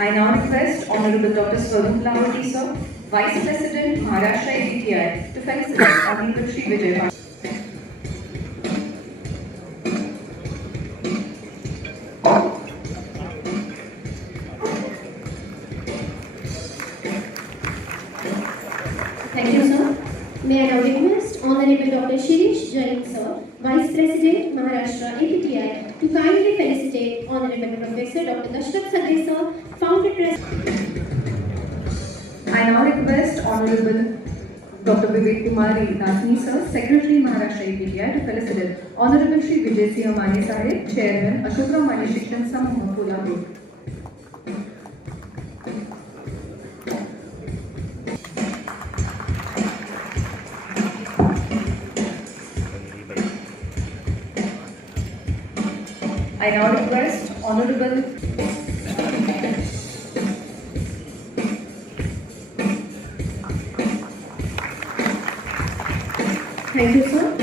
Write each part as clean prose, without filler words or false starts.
I now request Honorable Dr. Swarup Lavati, sir, Vice President, Maharashtra APTI, to felicitate Honorable Shri Vijay. Thank you, sir. May I now request Honorable Dr. Shirish Jain, sir, Vice President, Maharashtra APTI, to kindly felicitate Honorable Professor Dr. Dashrath Sadhe, sir, Founder President. I now request Honorable Dr. Vivek Kumari Nathni, sir, Secretary, Maharashtra APTI, to felicitate Honorable Shri Vijay Singh Mani Sahib, Chairman, Ashokram Mani Shikshan Samooh, Pula Group. I now request Honorable Thank you, sir.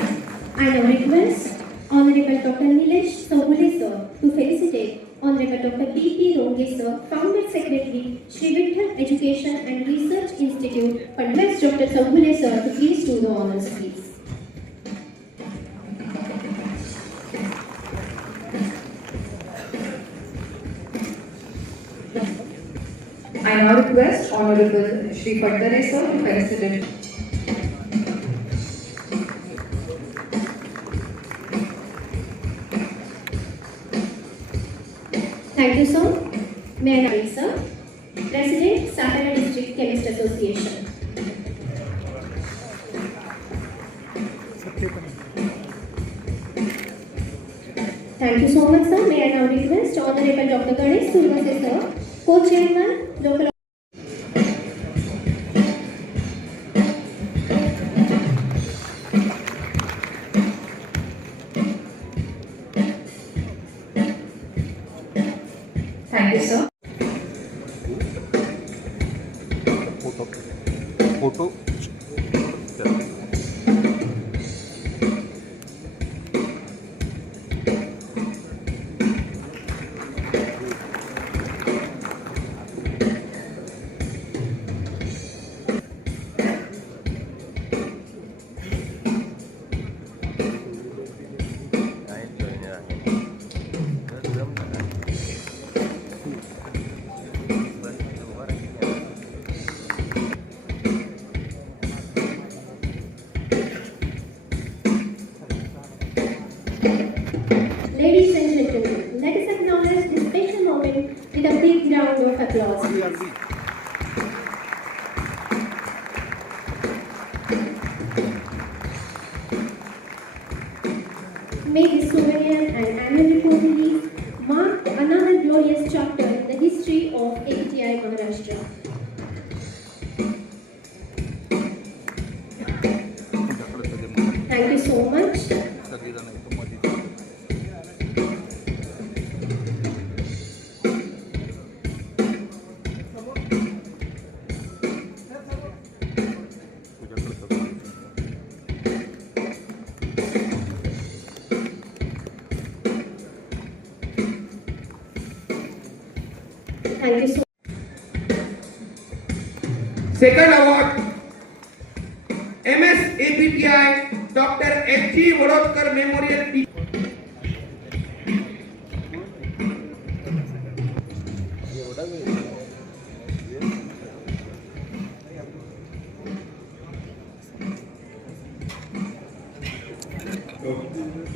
I now request Honorable Dr. Nilesh Sobule, sir, to felicitate Honorable Dr. B.P. Ronge, sir, Founder Secretary, Shri Vitthal Education and Research Institute, and request Dr. Sobule, sir, to please do the honors, please. I now request Honorable Shri Pattare, sir, to felicitate. Thank you, sir. May I now read, sir? President, Sapphire District Chemist Association. Thank you so much, sir. May I now request Honorable Dr. Ganesh Survase, sir, Co-Chairman, Local. Thank you, sir. Photo Ladies and gentlemen, let us acknowledge this special moment with a big round of applause. May this souvenir and annual report release mark another glorious chapter in the history of APTI Maharashtra. Thank you so much. Thank you so Second award, MS APTI Dr. H.G. Vodkar Memorial.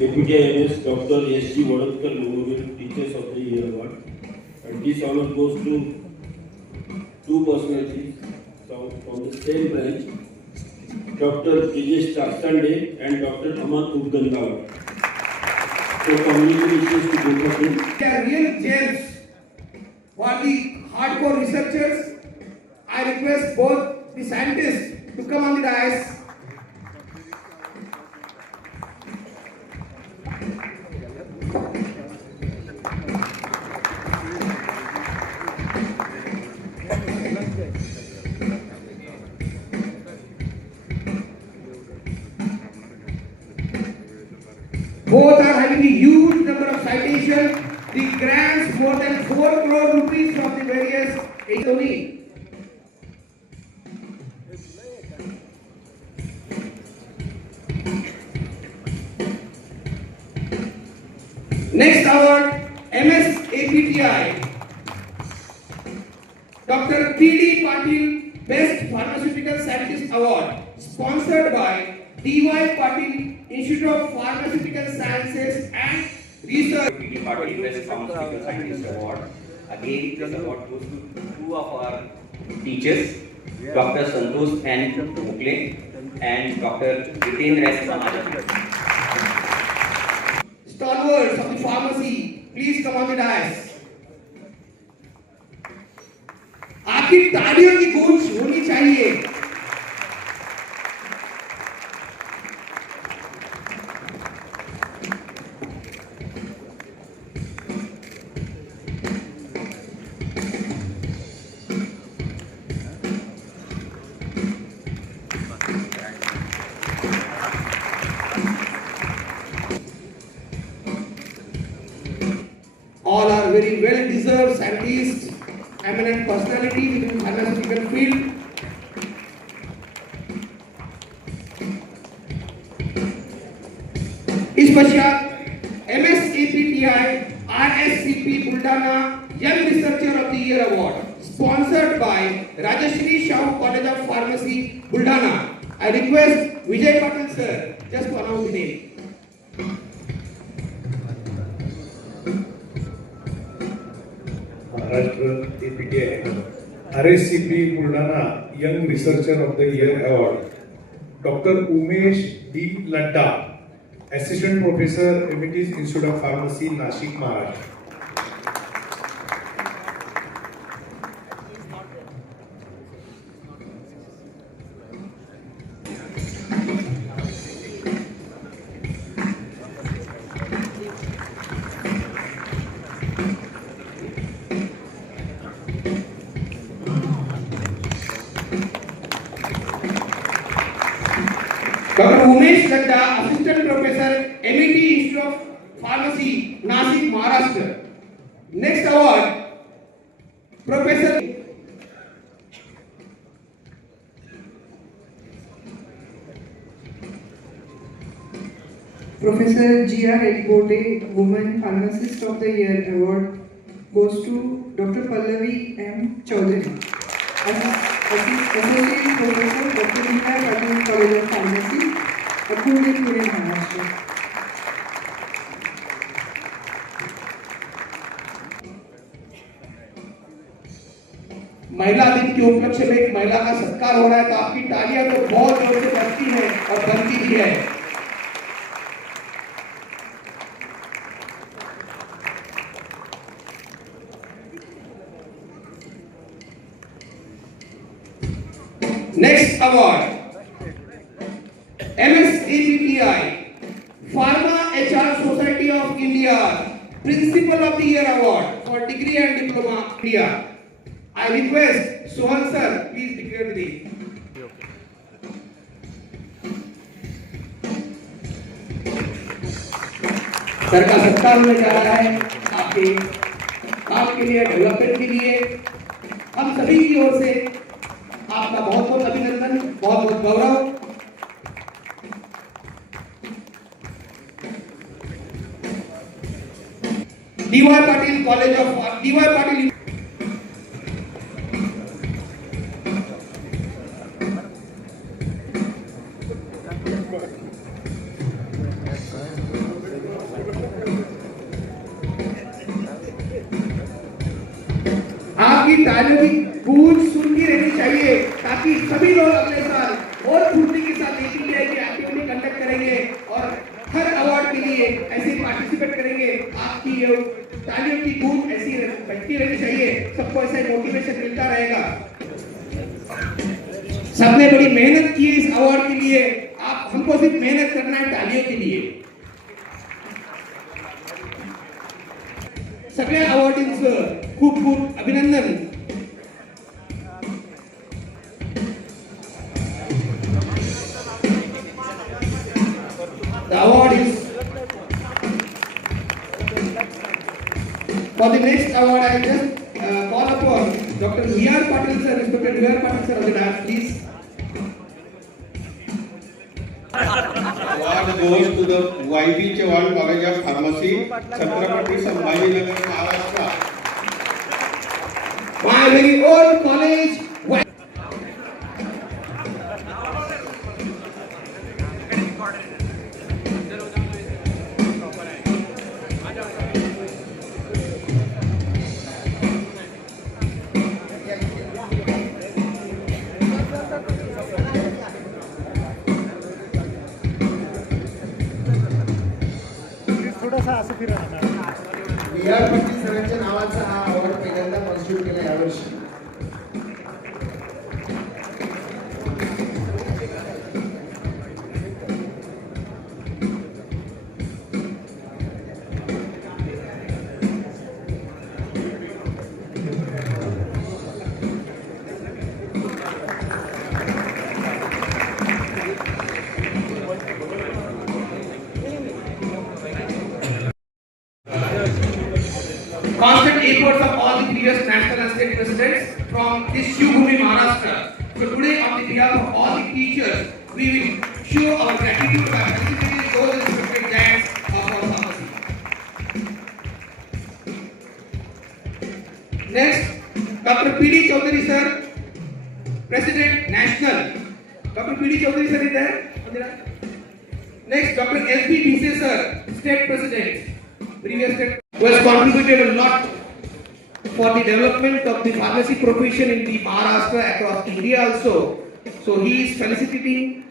APTI MS Dr. S.G. Vodkar Memorial Teachers of the Year Award. And this honor goes to two personalities from the same branch, Dr. Brijesh Chastande and Dr. Aman Udgandawar. So congratulations to both of them. They are real gems for the hardcore researchers. I request both the scientists to come on the dais. Both are having a huge number of citations. The grants more than 4 crore rupees from the various agencies. Next award, MS APTI. Dr. P.D. Patil Best Pharmaceutical Scientist Award, sponsored by D.Y. Patil Institute of Pharmaceutical Sciences and Research. P.D. Patil Best Pharmaceutical Scientist Award. Again, this award goes to two of our teachers, Dr. Santosh N. Mukle and Dr. Jitendra S. Samaj. Stalwarts of the pharmacy, please come on the dais. आपकी तालियों की गूंज होनी चाहिए. All are very well deserved scientists, eminent personalities in the pharmaceutical field. इस पश्चात MSAPTI RSCP Buldana Young Researcher of the Year Award, sponsored by Rajashri Shahu College of Pharmacy, Buldana. I request Vijay Patil sir just to announce the name. दिलेली आहे. RSCP Buldhana young researcher of the year award doctor Umesh D Ladda, assistant professor एमिटिस institute of pharmacy, Nashik, Maharashtra. Dr. Umesh Ladda, Assistant Professor, MET Institute of Pharmacy, Nasik, Maharashtra. Next award, Professor Professor G.R. Edibote, Woman Pharmacist of the Year Award goes to Dr. Pallavi M. Chaudhary, Associate Professor, Dr. B.R. Patil College of Pharmacy, Akurdi, Pune, Maharashtra. महिला दिन के उपलक्ष्य में एक महिला का सत्कार हो रहा है, तो आपकी तालियां तो बहुत जोर से बजती है और बनती भी है. Next award, MSAPTI, Pharma HR Society of India, Principal of the Year Award for Degree and Diploma India. I request Sohan sir, please declare the name. Sir का सत्कार होने जा रहा है आपके काम के लिए, डेवलपमेंट के लिए. हम सभी की ओर से आपका बहुत बहुत अभिनंदन, बहुत बहुत गौरव. DY Patil College of DY Patil आपकी तालियों की गूंज सुनती रहनी चाहिए, ताकि सभी लोग अगले साल और फुर्ती के साथ एक इंडिया की एक्टिविटी कंडक्ट करेंगे और हर अवार्ड के लिए ऐसे पार्टिसिपेट करेंगे. आपकी ये तालियों की गूंज ऐसी बजती रहनी चाहिए, सबको ऐसा मोटिवेशन मिलता रहेगा. सबने बड़ी मेहनत की इस अवार्ड के लिए, आप हमको सिर्फ मेहनत करना है तालियों के लिए. सगळ्या अवॉर्डींचं खूप खूप अभिनंदन. The award is for the next award. I just call upon Dr. V.R. Patil sir, respected V.R. Patil sir of the dance, please. Award goes to the Y.B. Chavan College of Pharmacy, Chhatrapati Sambhajinagar, Maharashtra. My very own college. V.R. Patil सरांच्या नावाचा हा award पहिल्यांदा constitute केला यावर्षी. Constant efforts of all the previous national and state presidents from this Shivbhumi Maharashtra. So today, on the behalf of all the teachers, we will show our gratitude by felicitating those respected giants of our pharmacy. Next, Dr. P.D. Chaudhary sir, President National. Dr. P.D. Chaudhary sir is there? Next, Dr. S.B. Bise sir, State President, previous state, who has contributed a lot for the development of the pharmacy profession in the Maharashtra across India also. So he is felicitated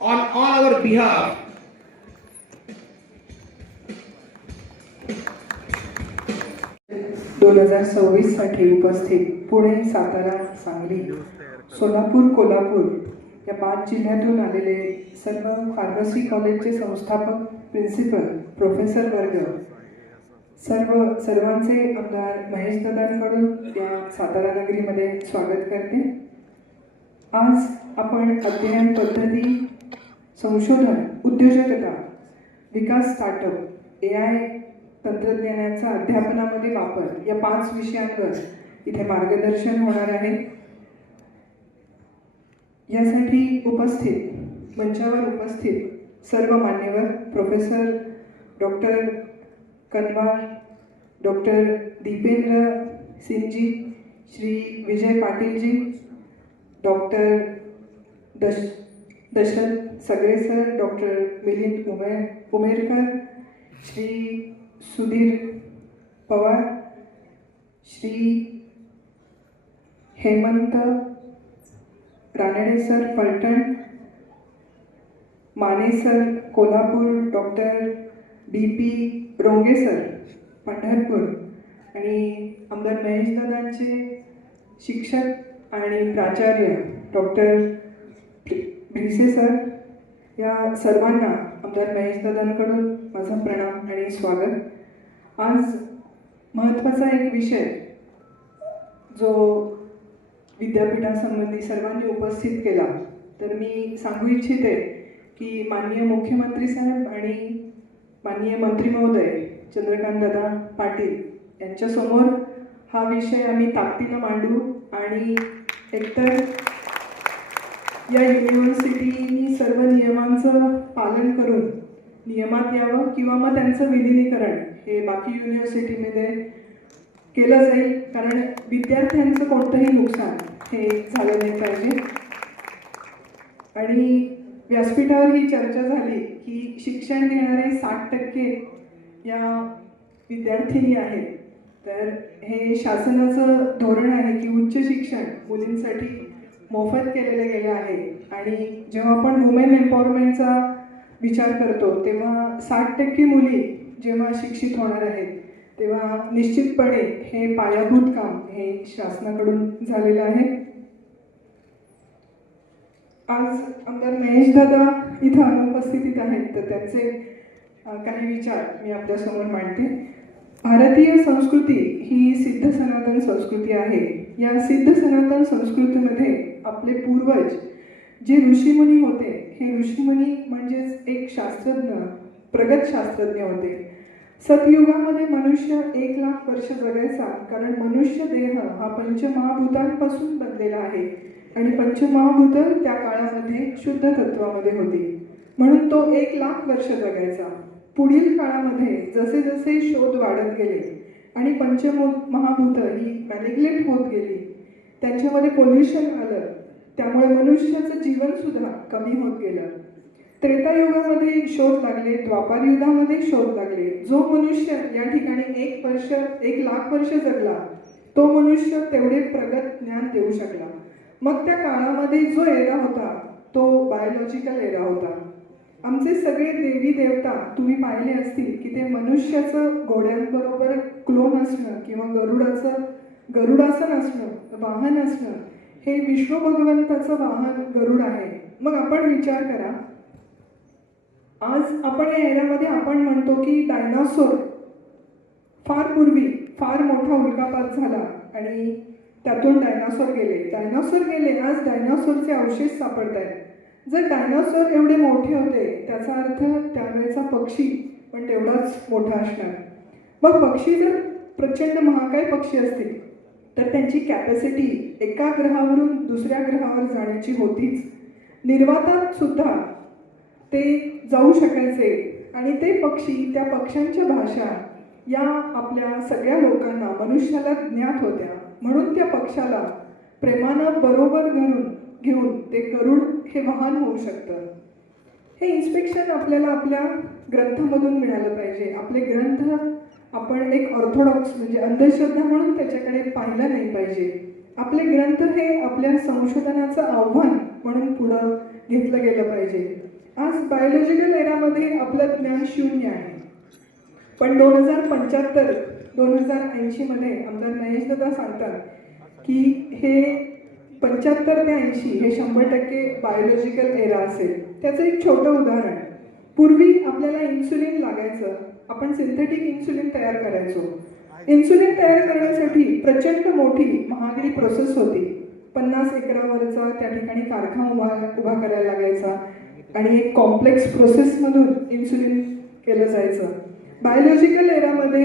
on all our behalf. 2026 साठी उपस्थित पुणे, सातारा, सांगली, सोलापूर, कोल्हापूर या 5 जिल्ह्यातून आलेले सर्व pharmacy कॉलेजचे संस्थापक, principal, professor वर्ग, सर्वांचे आमदार महेश दादांकडून या सातारा नगरीमध्ये स्वागत करते. आज आपण अध्ययन पद्धती, संशोधन, उद्योजकता, विकास, स्टार्टअप, AI तंत्रज्ञानाचा अध्यापनामध्ये वापर या 5 विषयांवर इथे मार्गदर्शन होणार आहे. यासाठी मंचावर उपस्थित सर्व मान्यवर, professor doctor Kanwar, doctor Dipendra सिंहजी, श्री विजय पाटीलजी, doctor Dashrath Sagale sir, doctor Milind Umerkar, Shri Sudhir Pawar, Shri Hemant Ranade sir Phaltan, Mane sir Kolhapur, doctor BP Ronge sir Pandharpur आणि आमदार महेश दादांचे शिक्षक आणि प्राचार्य डॉक्टर भिसे सर, या सर्वांना आमदार महेश दादांकडून माझा प्रणाम आणि स्वागत. आज महत्त्वाचा एक विषय जो विद्यापीठासंबंधी सर्वांनी उपस्थित केला, तर मी सांगू इच्छिते की माननीय मुख्यमंत्री साहेब आणि माननीय मंत्री महोदय चंद्रकांत दादा पाटील यांच्यासमोर हा विषय आम्ही ताकदीनं मांडू आणि एकतर या युनिव्हर्सिटीनी सर्व नियमांचं पालन करून नियमात यावं किंवा मग त्यांचं विलिनीकरण हे बाकी युनिव्हर्सिटीमध्ये केलं जाईल, कारण विद्यार्थ्यांचं कोणतंही नुकसान हे झालं नाही पाहिजे. आणि व्यासपीठावर ही चर्चा झाली की शिक्षण घेणारे 60% या विद्यार्थिनी आहेत. तर हे शासनाचं धोरण आहे की उच्च शिक्षण मुलींसाठी मोफत केलेलं गेलं आहे. आणि जेव्हा आपण वुमेन एम्पॉवरमेंटचा विचार करतो तेव्हा 60% मुली जेव्हा शिक्षित होणार आहेत तेव्हा निश्चितपणे हे पायाभूत काम हे शासनाकडून झालेलं आहे. आज आमदार महेश दादा इथं अनुपस्थितीत आहेत, तर त्यांचे काही विचार मी आपल्यासमोर मांडते. भारतीय संस्कृती ही सिद्ध सनातन संस्कृती आहे. या सिद्ध सनातन संस्कृतीमध्ये आपले पूर्वज जे ऋषीमुनी होते, हे ऋषीमुनी म्हणजेच एक शास्त्रज्ञ, प्रगत शास्त्रज्ञ होते. सतयुगामध्ये मनुष्य 1 लाख वर्ष जगायचा, कारण मनुष्य देह हा पंचमहाभूतांपासून बनलेला आहे आणि पंचमहाभूत त्या काळामध्ये शुद्ध तत्वामध्ये होती, म्हणून तो 1 लाख वर्ष जगायचा. पुढील काळामध्ये जसे जसे शोध वाढत गेले आणि पंचमहाभूत ही मॅनिग्लेट होत गेली, त्यांच्यामध्ये पोल्युशन आलं, त्यामुळे मनुष्याचं जीवनसुद्धा कमी होत गेलं. त्रेतायुगामध्ये शोध लागले, द्वापार युगामध्ये शोध लागले. जो मनुष्य या ठिकाणी 1 लाख वर्ष जगला तो मनुष्य तेवढे प्रगत ज्ञान देऊ शकला. मग त्या काळामध्ये जो एरा होता तो बायोलॉजिकल एरा होता. आमचे सगळे देवी देवता तुम्ही पाहिले असतील की ते मनुष्याचं घोड्यांबरोबर क्लोन असणं किंवा गरुडासन असणं, वाहन असणं, हे विष्णू भगवंताचं वाहन गरुड आहे. मग आपण विचार करा, आज आपण या एरियामध्ये आपण म्हणतो की डायनासोर फार पूर्वी फार मोठा उल्कापात झाला आणि त्यातून डायनासोर गेले. आज डायनासोरचे अवशेष सापडत आहेत. जर डायनासोर एवढे मोठे होते त्याचा अर्थ त्यावेळेचा पक्षी पण तेवढाच मोठा असणार. मग पक्षी जर प्रचंड महाकाय पक्षी असतील तर त्यांची कॅपॅसिटी एका ग्रहावरून दुसऱ्या ग्रहावर जाण्याची होतीच. निर्वातात सुद्धा ते जाऊ शकायचे आणि ते पक्षी, त्या पक्ष्यांच्या भाषा या आपल्या सगळ्या लोकांना, मनुष्याला ज्ञात होत्या, म्हणून त्या पक्षाला प्रेमानं बरोबर घेऊन ते गरुड हे वाहन होऊ शकतं. हे इन्स्पेक्शन आपल्याला आपल्या ग्रंथामधून मिळालं पाहिजे. आपले ग्रंथ आपण एक ऑर्थोडॉक्स म्हणजे अंधश्रद्धा म्हणून त्याच्याकडे पाहिलं नाही पाहिजे. आपले ग्रंथ हे आपल्या संशोधनाचं आव्हान म्हणून पुढं घेतलं गेलं पाहिजे. आज बायोलॉजिकल एरामध्ये आपलं ज्ञान शून्य आहे, पण 2075-2080 मध्ये आमदार महेश दादा सांगतात की हे 75 ते 80 हे 100% बायोलॉजिकल एरा असेल. त्याचं एक छोटं उदाहरण, पूर्वी आपल्याला इन्सुलिन लागायचं, आपण सिंथेटिक इन्सुलिन तयार करायचो. इन्सुलिन तयार करण्यासाठी प्रचंड मोठी महागडी प्रोसेस होती. 50 एकरावरचा त्या ठिकाणी कारखाना उभा करायला लागायचा आणि एक कॉम्प्लेक्स प्रोसेसमधून इन्सुलिन केलं जायचं. बायोलॉजिकल एरामध्ये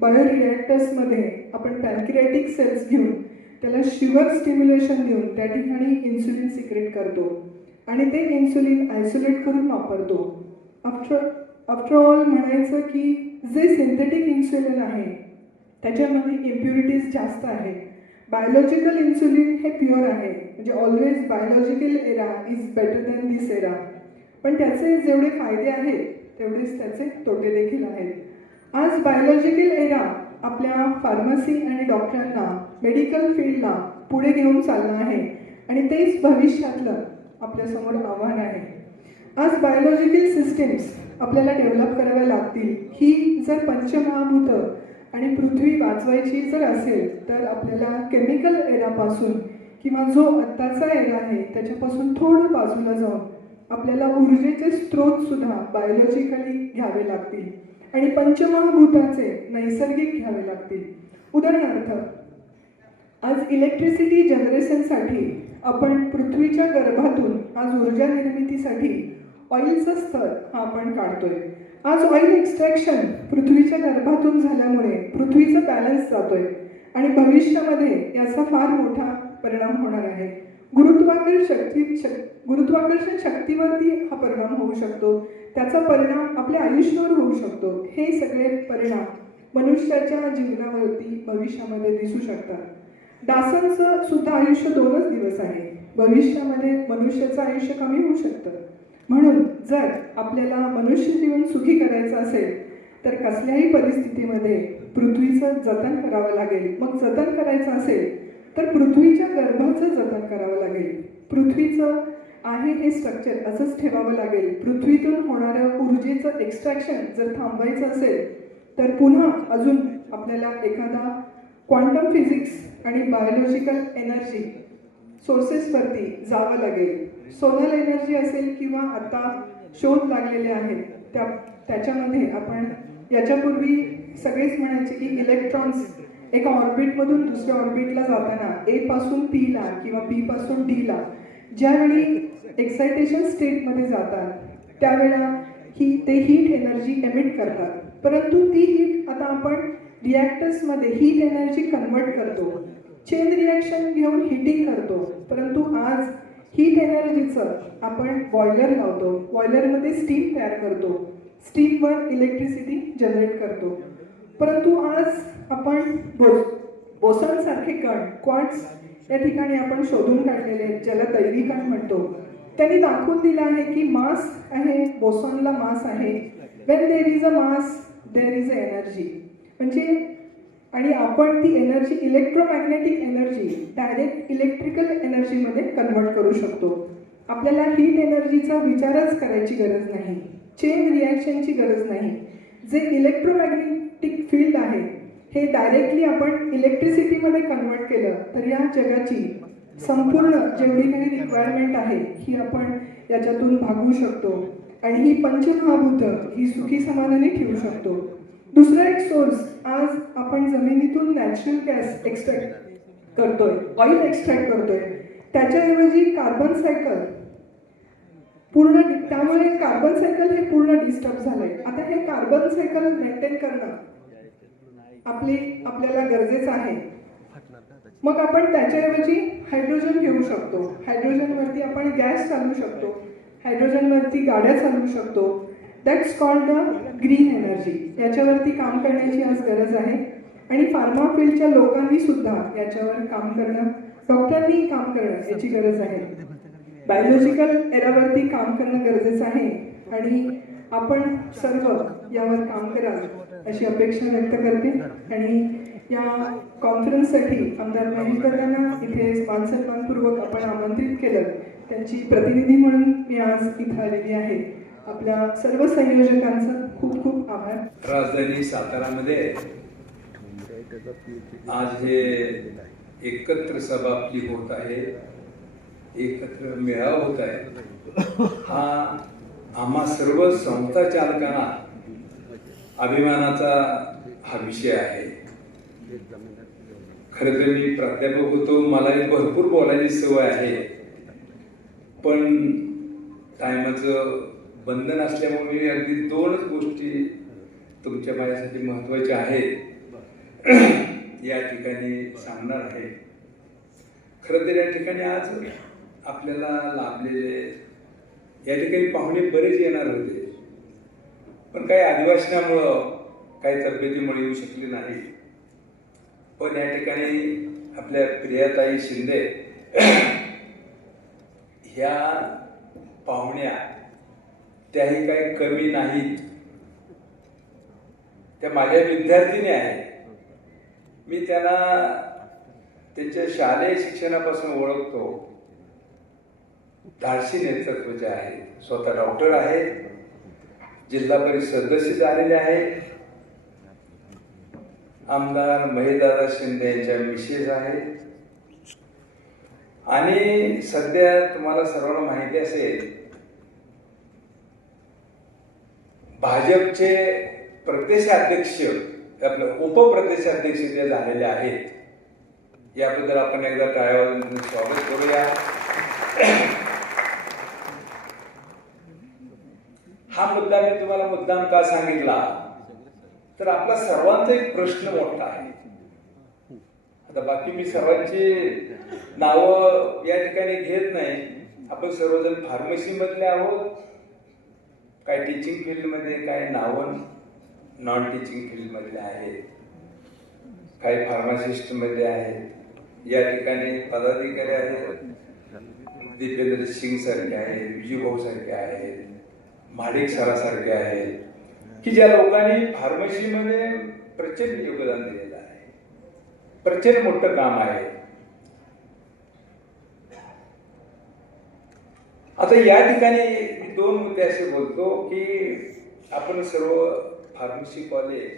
बायोरिएक्टर्समध्ये आपण पॅनक्रियाटिक सेल्स घेऊन त्याला शुगर स्टिम्युलेशन देऊन त्या ठिकाणी इन्सुलिन सिक्रेट करतो आणि ते इन्सुलिन आयसोलेट करून वापरतो. आफ्टर ऑल म्हणायचं की जे सिंथेटिक इन्सुलिन आहे त्याच्यामध्ये इम्प्युरिटीज जास्त आहे. बायोलॉजिकल इन्सुलिन हे प्युअर आहे, म्हणजे always biological era is better than this era. पण त्याचे जेवढे फायदे आहेत तेवढेच त्याचे तोटे देखील आहेत. आज बायोलॉजिकल एरा आपल्या फार्मसी आणि डॉक्टरांना मेडिकल फील्डला पुढे घेऊन चाललं आहे आणि तेच भविष्यातलं आपल्यासमोर आव्हान आहे. आज बायोलॉजिकल सिस्टीम्स आपल्याला डेव्हलप कराव्या लागतील. ही जर पंचमहाभूतं आणि पृथ्वी वाचवायची जर असेल तर आपल्याला केमिकल एरापासून किंवा जो आत्ताचा एरा आहे त्याच्यापासून थोडं बाजूला जाऊन आपल्याला ऊर्जेचे स्रोत सुद्धा बायोलॉजिकली घ्यावे लागतील आणि पंचमहाभूताचे नैसर्गिक घ्यावे लागतील. उदाहरणार्थ, आज इलेक्ट्रिसिटी जनरेशनसाठी आपण पृथ्वीच्या गर्भातून आज ऊर्जा निर्मितीसाठी ऑइलचं स्तर हा आपण काढतोय. आज ऑइल एक्स्ट्रॅक्शन पृथ्वीच्या गर्भातून झाल्यामुळे पृथ्वीचा बॅलन्स जातोय आणि भविष्यामध्ये याचा फार मोठा परिणाम होणार आहे. गुरुत्वाकर्षण शक्तीवरती हा परिणाम होऊ शकतो, त्याचा परिणाम आपल्या आयुष्यावर होऊ शकतो. हे सगळे परिणाम मनुष्याच्या जीवनावरती भविष्यामध्ये दिसू शकतात. डासांचं सुद्धा आयुष्य 2च दिवस आहे. भविष्यामध्ये मनुष्याचं आयुष्य कमी होऊ शकतं. म्हणून जर आपल्याला मनुष्य जीवन सुखी करायचं असेल तर कसल्याही परिस्थितीमध्ये पृथ्वीचं जतन करावं लागेल. मग जतन करायचं असेल तर पृथ्वीच्या गर्भाचं जतन करावं लागेल. पृथ्वीचं आहे हे स्ट्रक्चर असंच ठेवावं लागेल. पृथ्वीतून होणारं ऊर्जेचं एक्स्ट्रॅक्शन जर थांबवायचं असेल तर पुन्हा अजून आपल्याला एखादा क्वांटम फिजिक्स आणि बायोलॉजिकल एनर्जी सोर्सेसवरती जावं लागेल. सोलर एनर्जी असेल किंवा आता शोध लागलेले आहेत त्याच्यामध्ये आपण याच्यापूर्वी सगळेच म्हणायचे की इलेक्ट्रॉन्स एका ऑर्बिटमधून दुसऱ्या ऑर्बिटला जाताना ए पासून पी ला किंवा बी पासून डी ला ज्यावेळी एक्सायटेशन स्टेटमध्ये जातात त्यावेळेला ते हीट एनर्जी एमिट करतात. परंतु ती हीट आता आपण रिॲक्टर्समध्ये हीट एनर्जी कन्वर्ट करतो, चेन रिॲक्शन घेऊन हीटिंग करतो. परंतु आज हीट एनर्जीचं आपण बॉयलर लावतो, बॉयलरमध्ये स्टीम तयार करतो, स्टीमवर इलेक्ट्रिसिटी जनरेट करतो. परंतु आज आपण बोसॉनसारखे कण क्वार्ट्स या ठिकाणी आपण शोधून काढलेले आहेत, ज्याला दैवी कण म्हणतो. त्यांनी दाखवून दिलं आहे की मास आहे, बोसॉनला मास आहे. When there is a mass there is a energy. म्हणजे आणि आपण ती energy electromagnetic energy direct electrical एनर्जीमध्ये कन्वर्ट करू शकतो. आपल्याला हीट एनर्जीचा विचारच करायची गरज नाही, चेन रिॲक्शनची गरज नाही. जे इलेक्ट्रोमॅग्नेटिक फील्ड आहे हे डायरेक्टली आपण इलेक्ट्रिसिटीमध्ये कन्वर्ट केलं तर या जगाची संपूर्ण जेवढी काही रिक्वायरमेंट आहे ही आपण याच्यातून भागवू शकतो आणि ही पंचमहाभूतं ही सुखी समाधानी ठेवू शकतो. दुसरा एक सोर्स, आज आपण जमिनीतून नॅचरल गॅस एक्स्ट्रॅक्ट करतोय, ऑइल एक्स्ट्रॅक्ट करतोय, त्याच्याऐवजी कार्बन सायकल पूर्ण, त्यामुळे कार्बन सायकल हे पूर्ण डिस्टर्ब झालंय. आता हे कार्बन सायकल मेंटेन करणं आपल्याला गरजेचं आहे. मग आपण त्याच्याऐवजी हायड्रोजन घेऊ शकतो, हायड्रोजनवरती आपण गॅस चालवू शकतो, हायड्रोजनवरती गाड्या चालवू शकतो. That's called the green energy. याच्यावरती काम करण्याची आज गरज आहे आणि फार्मा फील्डच्या लोकांनी सुद्धा याच्यावर काम करणं, डॉक्टरांनी काम करणं याची गरज आहे. बायोलॉजिकल एरावरती काम करणं गरजेचं आहे आणि आपण सर्व यावर काम कराल अशी अपेक्षा व्यक्त करते आणि या कॉन्फरन्ससाठी आमदार महेश दादांना इथे मानसन्मानपूर्वक आपण आमंत्रित केलं. त्यांची प्रतिनिधी म्हणून मी आज इथं आलेली आहे. आपल्या सर्व संयोजकांचं खूप खूप आभार. राजधानी सातारामध्ये आज हे एकत्र सभा आपली होत आहे, एकत्र मेळावा होत आहे. हा आम्हा सर्व संस्था चालकांना अभिमानाचा हा विषय आहे. खरं तर मी प्राध्यापक होतो, मलाही भरपूर बोलायची सवय आहे, पण टायमाचं बंधन असल्यामुळे मी अगदी 2च गोष्टी तुमच्या माझ्यासाठी महत्वाच्या आहेत या ठिकाणी सांगणार आहे. खरं तर या ठिकाणी आज आपल्याला लाभलेले या ठिकाणी पाहुणे बरेच येणार होते, पण काही अधिवेशनामुळं काही तब्येतीमुळे येऊ शकले नाही. पण या ठिकाणी आपल्या प्रियाताई शिंदे ह्या पाहुण्या त्याही काही कमी नाहीत. त्या माझ्या विद्यार्थिनी आहेत. मी त्यांना त्यांच्या शालेय शिक्षणापासून ओळखतो. धाडसी नेतृत्वाचे आहेत. स्वतः डॉक्टर आहेत, जिल्हा परिषद सदस्य झालेले आहेत. आमदार महेशदादा शिंदे यांच्या मिसेस आहेत. आणि सध्या तुम्हाला सर्वांना माहिती असेल, भाजपचे प्रदेशाध्यक्ष आपलं उपप्रदेशाध्यक्ष ते झालेले आहेत. याबद्दल आपण एकदा टाळ्या वाजवून स्वागत करूया. हा मुद्दा मी तुम्हाला मुद्दाम का सांगितला तर आपला सर्वांचा एक प्रश्न मोठा आहे. आता बाकी मी सर्वांची नावं या ठिकाणी घेत नाही. आपण सर्वजण फार्मसी मधले आहोत, काय टीचिंग फील्ड मध्ये, काय नावं नॉन टीचिंग फील्ड मधले आहेत, काही फार्मासिस्ट मध्ये आहेत. या ठिकाणी पदाधिकारी आहेत, दीपेंद्र सिंग सारखे आहेत, विजू भाऊ सारखे आहेत, माडिक सरासारखे आहेत, की ज्या लोकांनी फार्मसीमध्ये प्रचंड योगदान दिलेलं आहे. प्रचंड मोठं काम आहे. आता या ठिकाणी मी 2 मुद्दे असे बोलतो की आपण सर्व फार्मसी कॉलेज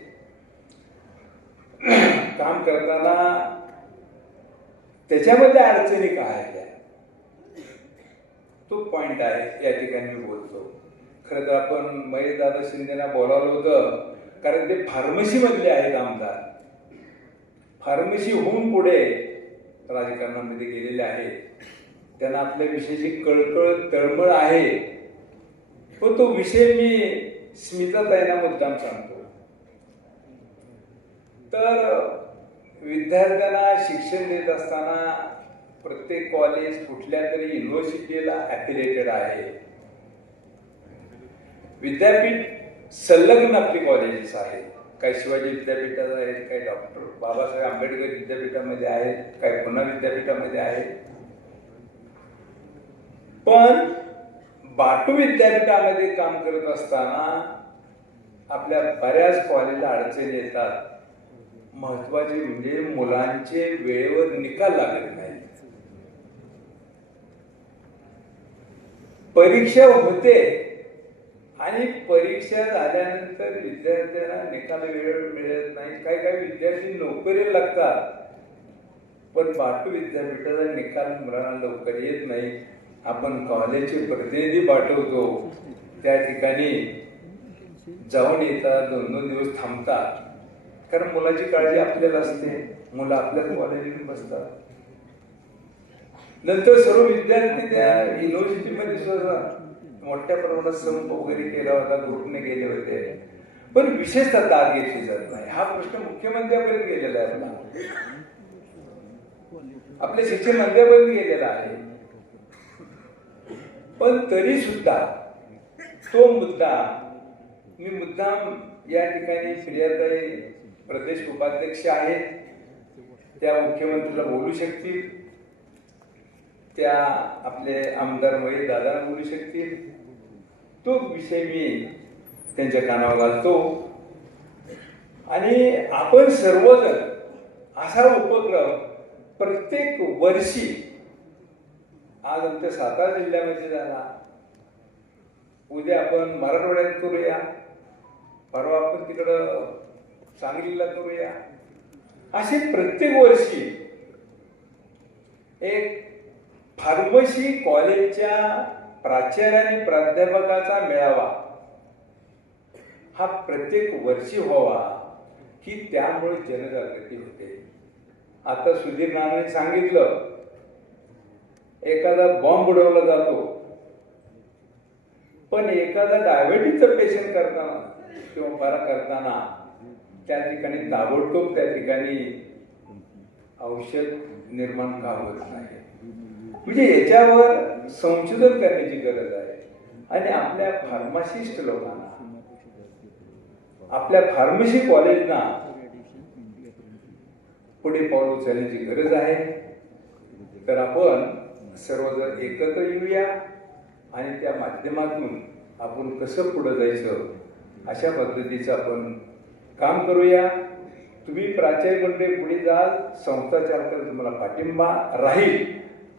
काम करताना त्याच्यामध्ये अडचणी काय आहेत तो पॉइंट आहे. या ठिकाणी मी बोलतो. खरं तर आपण महेशदादा शिंदेना बोलावलं होतं कारण ते फार्मसी मधले आहेत आमदार. फार्मसी होऊन पुढे राजकारणामध्ये गेलेले आहेत. त्यांना आपल्या विषयाची कळकळ तळमळ आहे. पण तो विषय मी स्मिताताईंना मुद्दाम सांगतो. तर विद्यार्थ्यांना शिक्षण देत असताना प्रत्येक कॉलेज कुठल्या तरी युनिव्हर्सिटीला ॲफिलिएटेड आहे. विद्यापीठ संलग्न आपली कॉलेजेस आहेत. काही शिवाजी विद्यापीठात आहेत, काही डॉक्टर बाबासाहेब आंबेडकर विद्यापीठामध्ये आहेत, काही पुणा विद्यापीठामध्ये आहेत. पण बाटू विद्यापीठामध्ये काम करत असताना आपल्या बऱ्याच कॉलेजला अडचणी येतात. महत्वाचे म्हणजे मुलांचे वेळेवर निकाल लागत नाही. परीक्षा होते आणि परीक्षा झाल्यानंतर विद्यार्थ्यांना निकाल वेळेवर मिळत नाही. काही काही विद्यार्थी नोकरीला लागतात, पण बाटू विद्यापीठाचा निकाल मुलांना लवकर येत नाही. आपण कॉलेजचे प्रतिनिधी पाठवतो, त्या ठिकाणी जाऊन येतात, 2-2 दिवस थांबतात. कारण मुलाची काळजी आपल्याला असते. मुलं आपल्याच कॉलेजमध्ये बसतात. नंतर सर्व विद्यार्थी त्या युनिव्हर्सिटीमध्ये सुद्धा मोठ्या प्रमाणात संप वगैरे केला होता, ग्रुपने गेले होते, पण विशेषतः दाद घेतली जात नाही. हा प्रश्न मुख्यमंत्र्यापर्यंत गेलेला आहे. आपल्या शिक्षण मंत्र्यापर्यंत गेलेला आहे. पण तरी सुद्धा तो मुद्दा मी मुद्दाम या ठिकाणी प्रियाताई प्रदेश उपाध्यक्ष आहेत, त्या मुख्यमंत्र्याला बोलू शकतील, त्या आपले आमदार महेश दादा बोलू शकतील. तो विषय मी त्यांच्या कानावर घालतो. आणि आपण सर्वजण असा उपक्रम प्रत्येक वर्षी, आज आमच्या सातारा जिल्ह्यामध्ये झाला, उद्या आपण मराठवाड्यात करूया, परवा आपण तिकडं सांगलीला करूया, असे प्रत्येक वर्षी एक फार्मसी कॉलेजच्या प्राचार्य आणि प्राध्यापकाचा मेळावा हा प्रत्येक वर्षी व्हावा, की त्यामुळे जनजागृती होते. आता सुधीर नानाने सांगितलं, एखादा बॉम्ब उडवला जातो, पण एखादा डायबेटीसचा पेशंट करताना किंवा बरा करताना त्या ठिकाणी ताबडतोब त्या ठिकाणी औषध निर्माण का होत नाही. म्हणजे याच्यावर संशोधन करण्याची गरज आहे. आणि आपल्या फार्मासिस्ट लोकांना, आपल्या फार्मसी कॉलेजना पुढे पाऊल उचलण्याची गरज आहे. तर आपण सर्वजण एकत्र येऊया आणि त्या माध्यमातून आपण कसं पुढे जायचं अशा पद्धतीचं आपण काम करूया. तुम्ही प्राचार्य मंडळी पुढे जाल, संस्था चालकाला तुम्हाला पाठिंबा राहील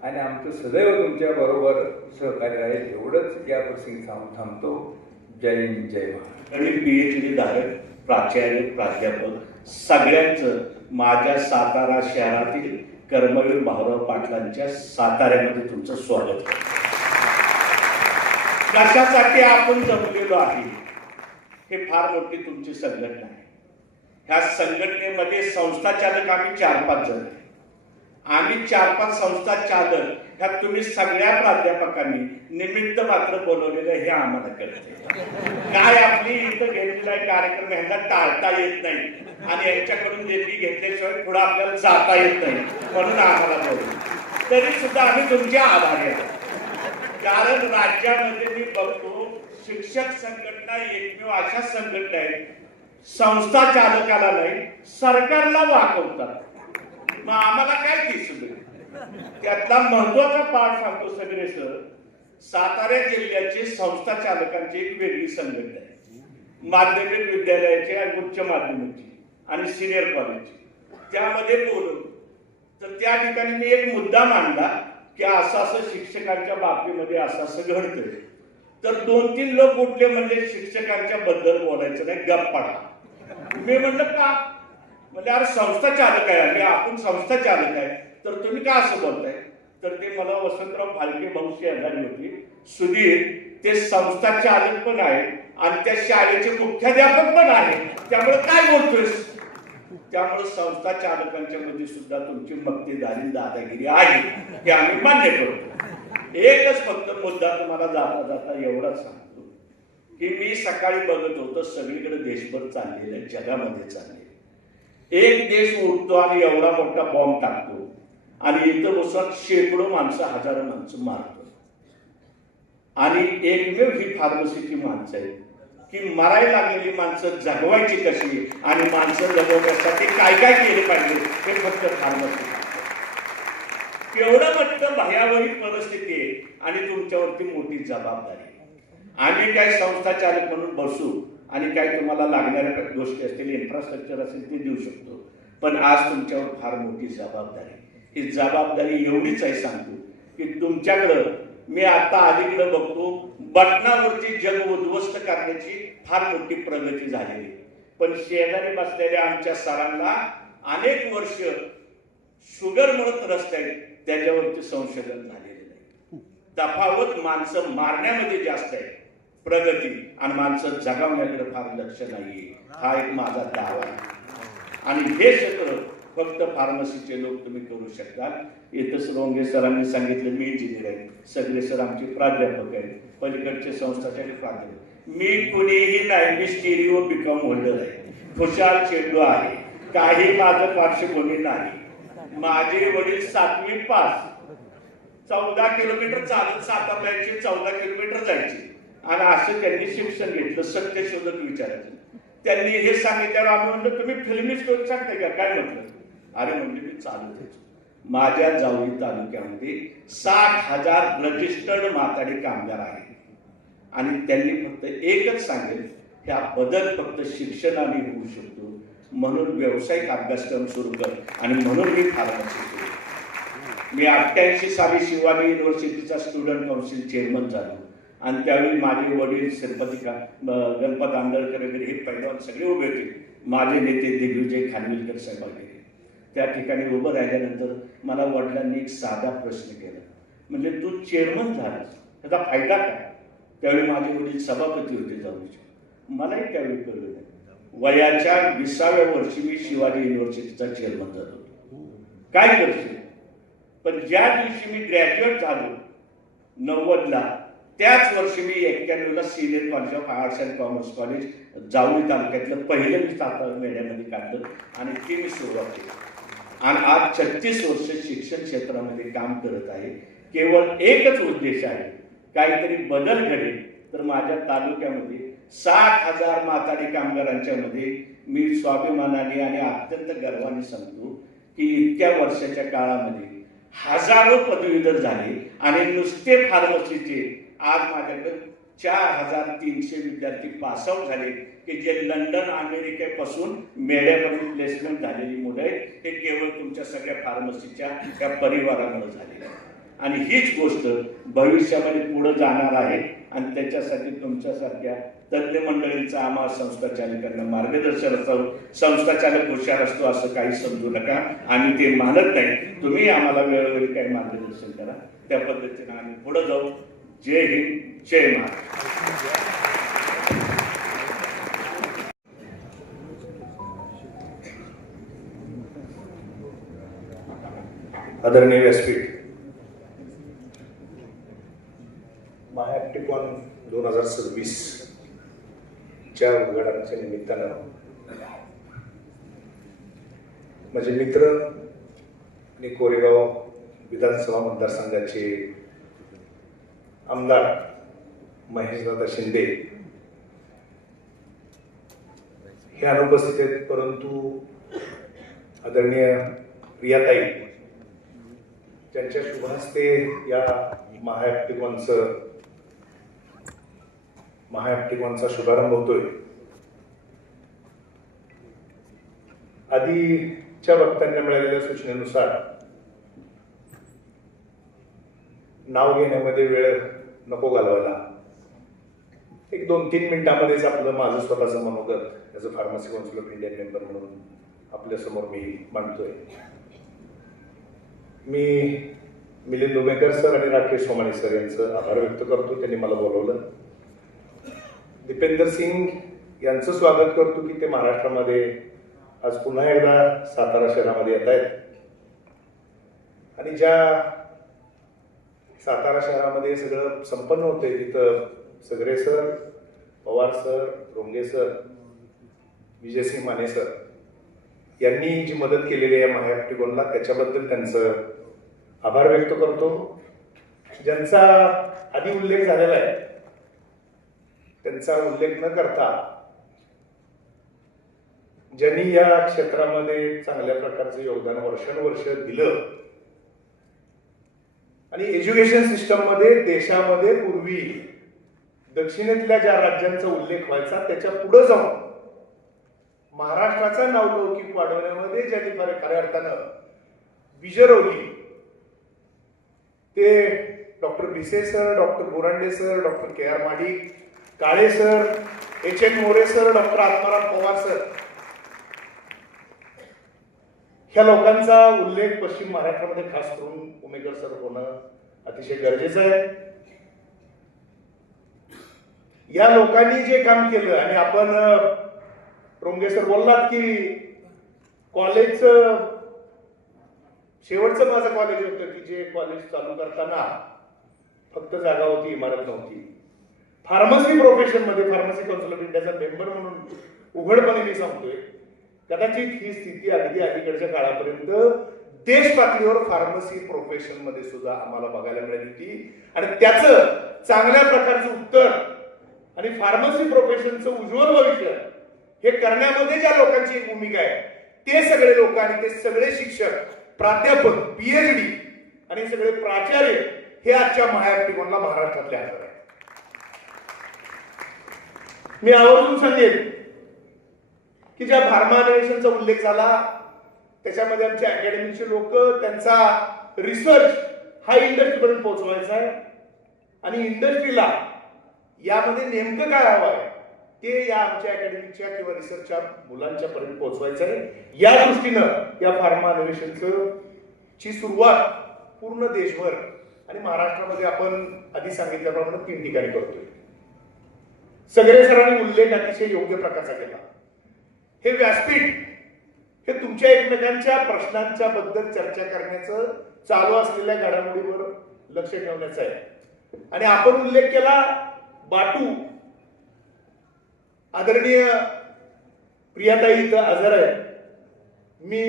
आणि आमचं सदैव तुमच्या बरोबर सहकार्य राहील. एवढंच या प्रसंगी थांबतो. जय हिंद, जय महाराष्ट्र. आणि PhD धारक प्राचार्य प्राध्यापक सगळ्यांचं माझ्या सातारा शहरातील कर्मवीर भाऊराव पाटलांच्या साताऱ्यामध्ये तुमचं स्वागत करतो. कशासाठी आपण जमलेलो आहे हे फार मोठी तुमची संघटना आहे. ह्या संघटनेमध्ये संस्था चालक आम्ही 4-5 जण आहे. आम्ही 4-5 संस्था चालक ह्यात तुम्ही सगळ्या प्राध्यापकांनी निमित्त मात्र बोलवलेलं हे आम्हाला कळते. काय आपली इथं घेतलेला कार्यक्रम ह्यांना टाळता येत नाही आणि यांच्याकडून देणगी घेतल्याशिवाय पुढे आपल्याला जाता येत नाही, म्हणून आम्हाला बोलतो. तरी सुद्धा आम्ही तुमचे आभारी आहोत. कारण राज्यामध्ये मी बघतो शिक्षक संघटना एकमेव अशा संघटना आहेत संस्था चालकाला नाही सरकारला वाकवतात. मग आम्हाला काय दिसलं? त्यातला महत्वाचा पाठ सांगतो सगळे सर. सातारा जिल्ह्याचे संस्था चालकांची एक वेगळी संघटना आहे. माध्यमिक विद्यालयाची आणि उच्च माध्यमिकची आणि सिनियर कॉलेजची. त्यामध्ये बोलून तर त्या ठिकाणी मी एक मुद्दा मांडला की असं असं शिक्षकांच्या बाबतीमध्ये असं घडतंय. तर 2-3 लोक उठले, म्हणजे शिक्षकांच्या बद्दल बोलायचं नाही, गप्प पडा. मी म्हणलं का? म्हणजे अरे संस्था चालक आहे आणि आपण संस्था चालक आहे, तर तुम्ही का असं बोलताय? तर ते मला वसंतराव फाळके भाऊ शेजारी होती. सुधीर ते संस्था चालक पण आहे आणि त्या शाळेचे मुख्याध्यापक पण आहे, त्यामुळे काय बोलतोयस? त्यामुळे संस्था चालकांच्या मध्ये सुद्धा तुमची मक्तेदारी दादागिरी आहे हे आम्ही मान्य करतो. एकच फक्त मुद्दा तुम्हाला जाता जाता एवढाच सांगतो की मी सकाळी बघत होतो सगळीकडे देशभर चाललेलं, जगामध्ये चाललेलं. एक देश उठतो आणि एवढा मोठा बॉम्ब टाकतो आणि इथं बसून शेकडो माणसं, हजारो माणसं मारतो. आणि एकमेव ही फार्मसीची माणसं आहेत की मरायला लागलेली माणसं जगवायची कशी आणि माणसं जगवण्यासाठी काय काय केले पाहिजे हे फक्त फार्मसी. एवढं म्हटलं भयावही परिस्थिती आहे आणि तुमच्यावरती मोठी जबाबदारी. आम्ही काय संस्था चालक म्हणून बसू आणि काय तुम्हाला लागणाऱ्या गोष्टी असतील, इन्फ्रास्ट्रक्चर असेल ते देऊ शकतो, पण आज तुमच्यावर फार मोठी जबाबदारी. ही जबाबदारी एवढीच आहे सांगतो की तुमच्याकडं मी आता अलीकडे बघतो बटनावरती जग उद्ध्वस्त करण्याची फार मोठी प्रगती झालेली, पण शेजारी बसलेल्या आमच्या सरांना अनेक वर्ष शुगरमुळे त्रस्त आहेत, त्याच्यावरती संशोधन झालेलं नाही. तफावत माणसं मारण्यामध्ये जास्त आहे प्रगती आणि माणसं जगावण्याकडे फार लक्ष नाहीये. हा एक माझा दावा आहे. आणि हे क्षेत्र फक्त फार्मसीचे लोक तुम्ही करू शकता. इथं सोंगे सरांनी सांगितलं मी इंजिनियर आहे, सगळे सर आमचे प्राध्यापक आहेत, पलीकडचे संस्थाचे प्राध्यापक. मी कुणीही नाही, मी स्टिरिओ बीकॉम होल्डर आहे, खुशाल चेंडू आहे, काही माझं पार्श्वभूमी नाही. माझे वडील 7वी पास, 14 किलोमीटर चालत सातारा यायचे, 14 किलोमीटर जायचे आणि असं त्यांनी शिक्षण घेतलं. सत्यशोधक विचारायचं. त्यांनी हे सांगितल्यावर आम्ही म्हणलं तुम्ही फिल्मी स्टोरी सांगताय का? काय म्हटलं? अरे म्हणजे मी चालू द्यायचो. माझ्या जावळी तालुक्यामध्ये 60,000 रजिस्टर्ड माताडी कामगार आहेत आणि त्यांनी फक्त एकच सांगेल, ह्या बदल फक्त शिक्षणाने होऊ शकतो म्हणून व्यावसायिक अभ्यासक्रम सुरू कर आणि म्हणून मी फार्मसी सुरू केली. मी 88 साली शिवाजी युनिव्हर्सिटीचा स्टुडंट काउन्सिल चेअरमन झालो आणि त्यावेळी माझे वडील श्रीपती गणपत आंदळकर वगैरे हे पैलवान सगळे उभे होते. माझे नेते दिग्विजय खानविलकर साहेब वगैरे त्या ठिकाणी उभं राहिल्यानंतर मला वडिलांनी एक साधा प्रश्न केला, म्हणजे तू चेअरमन झालास त्याचा फायदा काय? त्यावेळी माझे वडील सभापती होते जाऊचे. मलाही त्यावेळी कळलं नाही. वयाच्या 20व्या वर्षी मी शिवाजी युनिव्हर्सिटीचा चेअरमन झालो होतो. काय करशील? पण ज्या दिवशी मी ग्रॅज्युएट झालो 90ला, त्याच वर्षी मी 91ला senior college of arts and commerce college Javali तालुक्यातलं पहिलं मी सातारा मेढ्यामध्ये काढलं आणि ती मी सुरुवात केली. आणि आज 36 वर्ष शिक्षण क्षेत्रामध्ये काम करत आहे. केवळ एकच उद्देश आहे, काहीतरी बदल घडेल तर माझ्या तालुक्यामध्ये 60,000 माथाडी कामगारांच्या मध्ये मी स्वाभिमानाने आणि अत्यंत गर्वाने सांगतो की इतक्या वर्षाच्या काळामध्ये हजारो पदवीधर झाले आणि नुसते फार्मसीचे आज माझ्याकडे 4,300 विद्यार्थी पासआउट झाले की जे लंडन अमेरिकेपासून मेळ्यापर्यंत प्लेसमेंट झालेली मुलं आहेत. हे केवळ तुमच्या सगळ्या फार्मसीच्या त्या परिवारामुळे झालेलं आहे आणि हीच गोष्ट भविष्यामध्ये पुढे जाणार आहे आणि त्याच्यासाठी तुमच्यासारख्या तज्ज्ञ मंडळींचा आम्हाला संस्था चालकांना मार्गदर्शन असावं. संस्था चालक हुशार असतो असं काही समजू नका, आम्ही ते मानत नाही. तुम्ही आम्हाला वेळोवेळी काही मार्गदर्शन करा, त्या पद्धतीने आम्ही पुढे जाऊ. जय हिंद, जय महाराष्ट्र. आदरणीय व्यासपीठ, महाॲप्टिकॉन 2026 च्या उद्घाटनाच्या निमित्तानं माझे मित्र आणि कोरेगाव विधानसभा मतदारसंघाचे आमदार महेशदादा शिंदे हे अनुपस्थित आहेत, परंतु आदरणीय प्रियाताई त्यांच्या शुभ हस्ते या महाॲप्टिकॉनचा शुभारंभ होतोय. आधीच्या वक्त्यांना मिळालेल्या सूचनेनुसार नाव घेण्यामध्ये वेळ नको घालवायला, एक 2-3 मिनिटांमध्येच आपलं माझं स्वतःचं मनोगत as a pharmacy council of Indian member म्हणून आपल्यासमोर मी मांडतोय. मी मिलिंद उमेकर सर आणि राकेश सोमाणी सर यांचं आभार व्यक्त करतो, त्यांनी मला बोलवलं. दीपेंदर सिंग यांचं स्वागत करतो की ते महाराष्ट्रामध्ये आज पुन्हा एकदा सातारा शहरामध्ये येत आहेत आणि ज्या सातारा शहरामध्ये सगळं संपन्न होतंय तिथं सगरे सर, पवार सर, रोंगे सर, विजयसिंग माने सर यांनी जी मदत केलेली आहे महाॲप्टिकॉनला त्याच्याबद्दल त्यांचं आभार व्यक्त करतो. ज्यांचा आधी उल्लेख झालेला आहे त्यांचा उल्लेख न करता ज्यांनी या क्षेत्रामध्ये चांगल्या प्रकारचं योगदान वर्षानुवर्ष दिलं आणि एज्युकेशन सिस्टम मध्ये देशामध्ये पूर्वी दक्षिणेतल्या ज्या राज्यांचा उल्लेख व्हायचा त्याच्या पुढे जाऊन महाराष्ट्राचा नावलौकिक वाढवण्यामध्ये ज्यांनी खऱ्या अर्थानं विजरवली ते doctor Bhise sir, doctor Borande sir, doctor K R. Madik, Kale sir, H N. More sir, doctor Atmaram Pawar sir, ह्या लोकांचा उल्लेख पश्चिम महाराष्ट्रामध्ये खास करून उमेकर सर होणं अतिशय गरजेचं आहे. या लोकांनी जे काम केलं आणि आपण रोंगे सर बोललात की कॉलेजचं शेवटचं माझं कॉलेज होतं की जे कॉलेज चालू करताना फक्त जागा होती, इमारत नव्हती. फार्मसी प्रोफेशनमध्ये फार्मसी काउन्सिल ऑफ इंडियाचा मेंबर म्हणून उघडपणे मी सांगतोय, कदाचित ही स्थिती अगदी अलीकडच्या काळापर्यंत देश पातळीवर फार्मसी प्रोफेशन मध्ये सुद्धा आम्हाला बघायला मिळाली होती आणि त्याचं चांगल्या प्रकारचं उत्तर आणि फार्मसी प्रोफेशनचं उज्ज्वल भविष्य हे करण्यामध्ये ज्या लोकांची भूमिका आहे ते सगळे लोक आणि ते सगळे शिक्षक, प्राध्यापक, PhD आणि सगळे प्राचार्य हे आजच्या महाॲप्टिकॉनला महाराष्ट्रातले हजर आहेत. मी आवर्जून सांगेन की ज्या फार्मा इनोव्हेशनचा उल्लेख झाला त्याच्यामध्ये आमच्या अकॅडमीचे लोक त्यांचा रिसर्च हा इंडस्ट्रीपर्यंत पोहोचवायचा आहे आणि इंडस्ट्रीला यामध्ये नेमकं काय हवं आहे ते या आमच्या अकॅडमीच्या किंवा रिसर्चच्या मुलांच्या पर्यंत पोहोचवायचं आहे। या दृष्टीनं या फार्मा इनोव्हेशनचं ची सुरुवात पूर्ण देशभर आणि महाराष्ट्रामध्ये आपण आधी सांगितल्याप्रमाणे 3 ठिकाणी करतोय। सगळे सरांनी उल्लेख अतिशय योग्य प्रकारचा केला। हे व्यासपीठ हे तुमच्या एकमेकांच्या प्रश्नांच्या बद्दल चर्चा करण्याचं चालू असलेल्या घडामोडीवर लक्ष ठेवण्याचं आहे। आणि आपण उल्लेख केला बाटू, आदरणीय प्रियाताई इथं हजर आहे, मी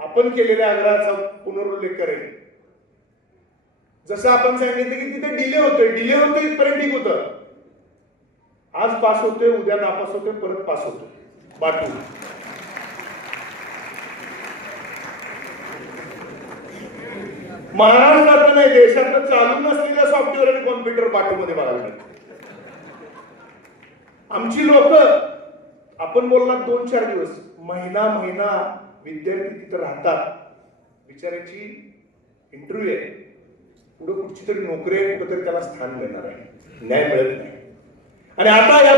आपण केलेल्या आग्रहाचा पुनरुल्लेख करेन। जसं आपण सांगितलं की तिथे डिले होतोय इथपर्यंत ठीक होतं, आज पास होतोय, उद्या नापास होतोय, परत पास होतोय बाटू। महाराष्ट्रात नाही देशात चालू नसलेल्या सॉफ्टवेअर आणि कॉम्प्युटर बाटूमध्ये बघायला मिळतं। आमची लोक आपण बोलला 2-4 दिवस महिना विद्यार्थी तिथे राहतात, बिचाऱ्याची इंटरव्ह्यू आहे, पुढे कुठची तरी नोकरी आहे, कुठेतरी त्याला स्थान मिळणार आहे, न्याय मिळत नाही। आणि आता या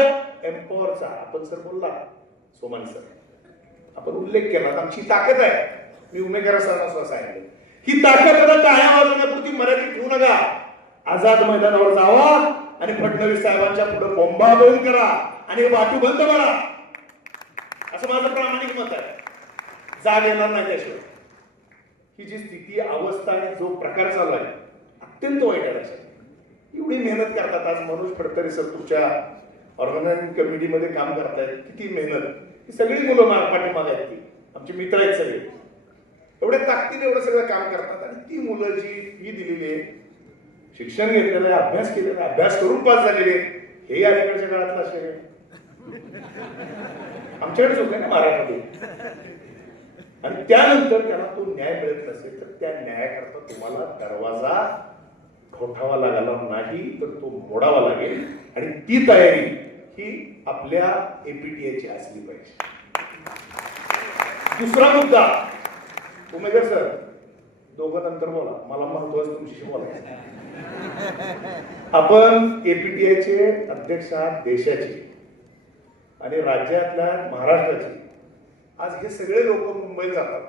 एम्पॉवरचा आपण सर बोलला, सोमानी सर आपण उल्लेख केला, आमची ताकद आहे। मी उमेदवार सरांना सुद्धा सांगितलं ही ताकद टाळ्या वाजवण्यापुरती मर्यादित ठेवू नका, आझाद मैदानावर जावा आणि फडणवीस साहेबांच्या पुढे बोंबाबोंब करा आणि वाटू बंद करा, असं माझं प्रामाणिक मत आहे। जाग येणार नाही त्याशिवाय। ही जी स्थिती अवस्था आणि जो प्रकार चालू आहे अत्यंत वाईट आहे। एवढी मेहनत करतात, आज मनोज फडतरे सर तुमच्या ऑर्गनायझिंग कमिटीमध्ये काम करतायत, किती मेहनत, ही सगळी मुलं पाठीमागे आहेत, ती आमचे मित्र आहेत सगळे, एवढ्या ताकदीने एवढं सगळं काम करतात। आणि ती मुलं जी फी दिलेली आहे, शिक्षण घेतलेलं आहे, अभ्यास केलेला आहे, अभ्यास करून पास झालेले, हे अलीकडच्या काळातलं असे आमच्याकडेच होते ना महाराष्ट्रामध्ये। आणि त्यानंतर त्याला तो न्याय मिळत नसेल तर त्या न्यायाकरता तुम्हाला दरवाजा ठोठावा लागला नाही तर तो मोडावा लागेल, आणि ती तयारी ही आपल्या एपीटीआयची असली पाहिजे। दुसरा मुद्दा, उमेदवार सर दोघं नंतर बोला, मला महत्वाचं तुमच्याशी बोलायचं। आपण एपीटीआयचे अध्यक्ष आहात देशाचे आणि राज्यातल्या महाराष्ट्राचे। आज हे सगळे लोक मुंबईत जातात,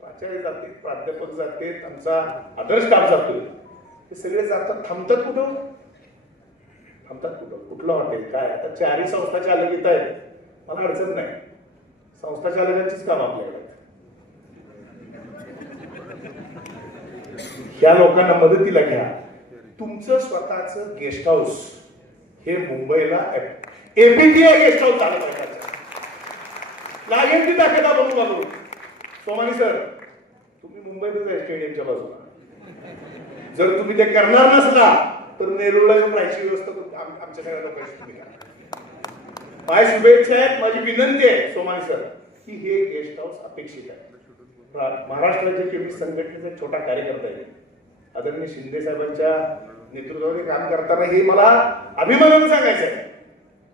प्राचार्य जाते, प्राध्यापक जाते, आमचा अदर स्टाफ जातोय, हे सगळे जातात, थांबतात कुठं? कुठलं हॉटेल काय? आता 4ही संस्था चालक येत आहेत, मला अडचण नाही, संस्था चालकांचीच काम आपल्याकडे। ह्या लोकांना मदतीला घ्या। तुमचं स्वतःचं गेस्ट हाऊस हे मुंबईला एपीटीआय गेस्ट हाऊस झालं पाहिजे, लागेल ती दाखवता बघू। सोमानी सर तुम्ही मुंबईतच आहे स्टेडियमच्या बाजूला, जर तुम्ही ते करणार नसला तर नेरूळला येऊन राहायची व्यवस्था आमच्या सगळ्या लोकांची तुम्ही करा। माझी शुभेच्छा आहेत, माझी विनंती आहे सोमानी सर की हे गेस्ट हाऊस अपेक्षित आहे। महाराष्ट्राच्या केमिस्ट संघटनेचा एक छोटा कार्यकर्ता आहे, आदरणीय शिंदे साहेबांच्या नेतृत्वाने काम करताना हे मला अभिमानाने सांगायचं आहे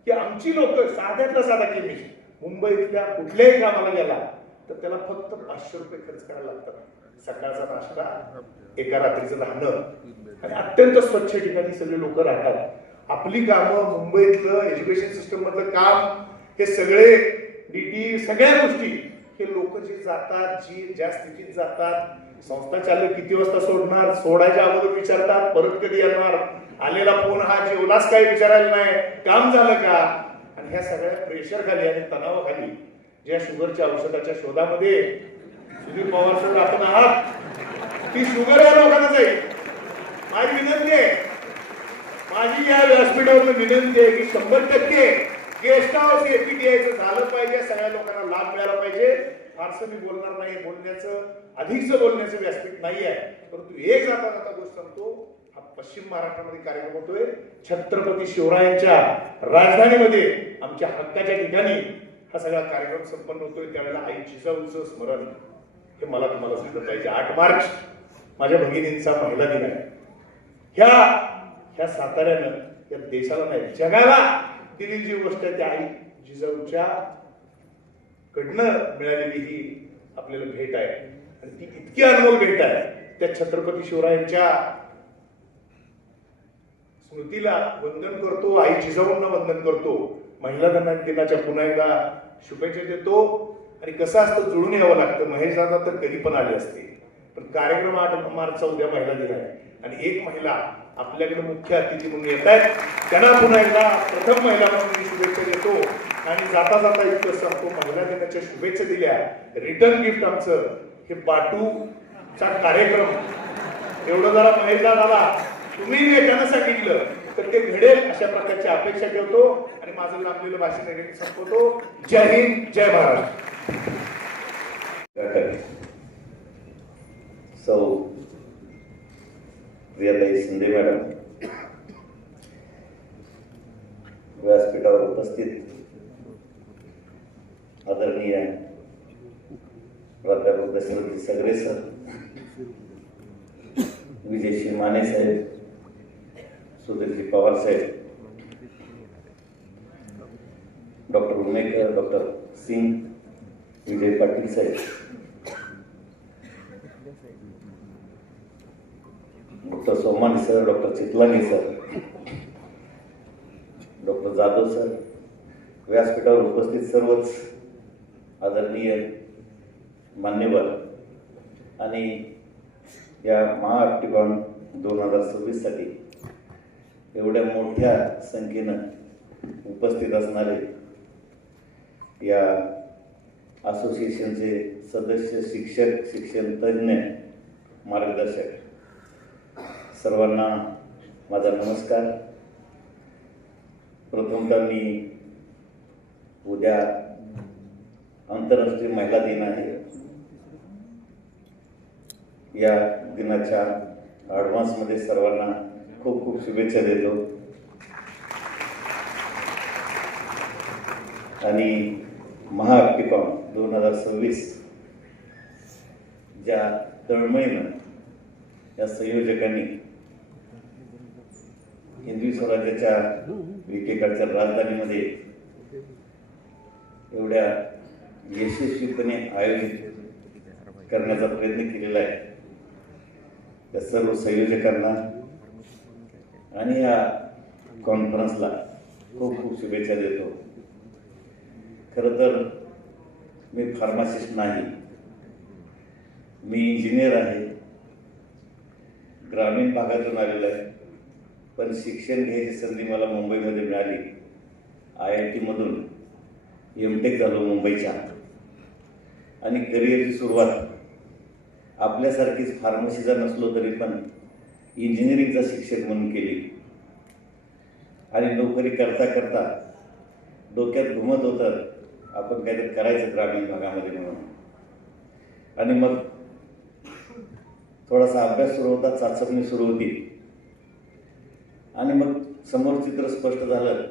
की आमची लोक साध्यातला साधा केमिस्ट मुंबईतल्या कुठल्याही कामाला गेला तर त्याला फक्त 500 रुपये खर्च करायला लागतात, सकाळचा नाश्ता, एका रात्रीचं राहणं, आणि अत्यंत स्वच्छ ठिकाणी सगळे लोक राहतात। आपली कामं मुंबईतलं एज्युकेशन सिस्टम मधलं काम, हे सगळे डीटी सगळ्या गोष्टी हे लोक जे जातात, ज्या स्थितीत जातात, संस्था चालक किती वाजता सोडणार, सोडायच्या अगोदर विचारतात परत कधी येणार, आलेला फोन हा जेवलाच काय विचारायला नाही, काम झालं का? आणि ह्या सगळ्या प्रेशर खाली आणि तणावाखाली ज्या शुगरच्या औषधाच्या शोधामध्ये सुधीर पवार सर आपण आहात, ती शुगर या लोकांना जाईल। माझी विनंती आहे, माझी या व्यासपीठावरून विनंती आहे की 100% गेस्ट हाऊस एपीटीआयचं झालं पाहिजे, सगळ्या लोकांना लाभ मिळाला पाहिजे। फारसं मी बोलणार नाही, अधिकचं बोलण्याचं व्यासपीठ नाही आहे, परंतु एक जाता गोष्ट सांगतो, हा पश्चिम महाराष्ट्रामध्ये कार्यक्रम होतोय, छत्रपती शिवरायांच्या राजधानीमध्ये आमच्या हक्काच्या ठिकाणी हा सगळा कार्यक्रम संपन्न होतोय, त्यावेळेला आई जिजाऊचं स्मरण हे मला तुम्हाला झालं पाहिजे। 8 मार्च माझ्या भगिनींचा महिला दिन आहे। ह्या साताऱ्यानं या देशाला नाही जगाला दिलेली जी गोष्ट आहे त्या आई जिजाऊच्या कडनं मिळालेली ही आपल्याला भेट आहे आणि ती इतकी अनमोल भेट आहे. त्या छत्रपती शिवरायांच्या स्मृतीला वंदन करतो, आई जिजाऊंना वंदन करतो, महिला दिनाच्या पुन्हा एकदा शुभेच्छा देतो. आणि कसं असतं, जुळून यावं लागतं. महेश दादा तर कधी पण आले असते, पण कार्यक्रम 8 मार्चचा उद्या महिला दिन आहे आणि एक महिला आपल्याकडे मुख्य अतिथी म्हणून येत आहेत. त्यांना पुन्हा एकदा प्रथम महिला म्हणून मी शुभेच्छा देतो. आणि जाता जाता इतकं सांगतो, महिला दिनाच्या शुभेच्छा दिल्या. रिटर्न गिफ्ट आमचं हे बाटूचा कार्यक्रम, एवढं जरा महेश दादा तुम्ही नेत्यानं सांगितलं तर ते घडेल अशा प्रकारची अपेक्षा ठेवतो आणि माझं लांबलेलं भाषण संपवतो. जय हिंद, जय महाराष्ट्र. सौ प्रियाताई शिंदे मॅडम, व्यासपीठावर उपस्थित आदरणीय प्राध्यापक दशरथ सगरे सर, विजयश्री माने साहेब, सुधीरजी पवार साहेब, डॉक्टर उमेकर, डॉक्टर सिंग, विजय पाटील साहेब, doctor Somani sir, doctor Chitlani sir, doctor Jadhav sir, व्यासपीठावर उपस्थित सर्वच आदरणीय मान्यवर आणि या महाअट्टीकॉन 2026 साठी एवढ्या मोठ्या संख्येनं उपस्थित असणारे या असोसिएशनचे सदस्य, शिक्षक, शिक्षण तज्ज्ञ, मार्गदर्शक सर्वांना माझा नमस्कार. प्रथमतः मी उद्या आंतरराष्ट्रीय महिला दिन आहे, या दिनाच्या ॲडव्हान्समध्ये सर्वांना खूप खूप शुभेच्छा देतो. आणि महाअट्टीकॉन 2026 ज्या तळमळीनं या संयोजकांनी हिंदवी स्वराज्याच्या एकेकाळच्या राजधानीमध्ये एवढ्या यशस्वीपणे आयोजित करण्याचा प्रयत्न केलेला आहे, त्या सर्व संयोजकांना आणि या कॉन्फरन्सला खूप खूप शुभेच्छा देतो. खरं तर मी फार्मासिस्ट नाही, मी इंजिनियर आहे, ग्रामीण भागातून आलेलो आहे. पण शिक्षण घ्यायची संधी मला मुंबईमध्ये मिळाली. IIT मधून MTech झालो मुंबईच्या आणि करिअरची सुरुवात आपल्यासारखीच फार्मसीचा नसलो तरी पण इंजिनिअरिंगचा शिक्षक म्हणून केली. आणि नोकरी करता करता डोक्यात घुमत होतं आपण काहीतरी करायचं ग्रामीण भागामध्ये म्हणून. आणि मग थोडासा अभ्यास सुरू होता, चाचपणी सुरू होती आणि मग समोर चित्र स्पष्ट झालं.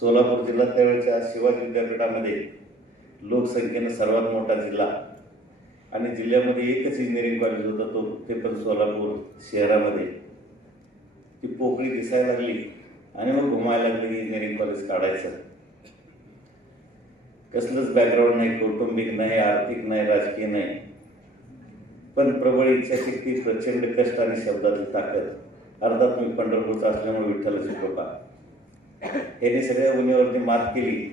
सोलापूर जिल्हा त्यावेळेच्या शिवाजी विद्यापीठामध्ये लोकसंख्येनं सर्वात मोठा जिल्हा आणि जिल्ह्यामध्ये एकच इंजिनिअरिंग कॉलेज होतं, ते पण सोलापूर शहरामध्ये. ती पोकळी दिसायला लागली आणि मग घुमायला लागली की इंजिनिअरिंग कॉलेज काढायचं. कसलंच बॅकग्राऊंड नाही, कौटुंबिक नाही, आर्थिक नाही, राजकीय नाही, पण प्रबळ इच्छाशक्ती, प्रचंड कष्ट आणि शब्दाची ताकद. अर्थात मी पंढरपूरचा असल्यामुळे विठ्ठलाची कृपा, याने सगळ्या उन्हावरती मात केली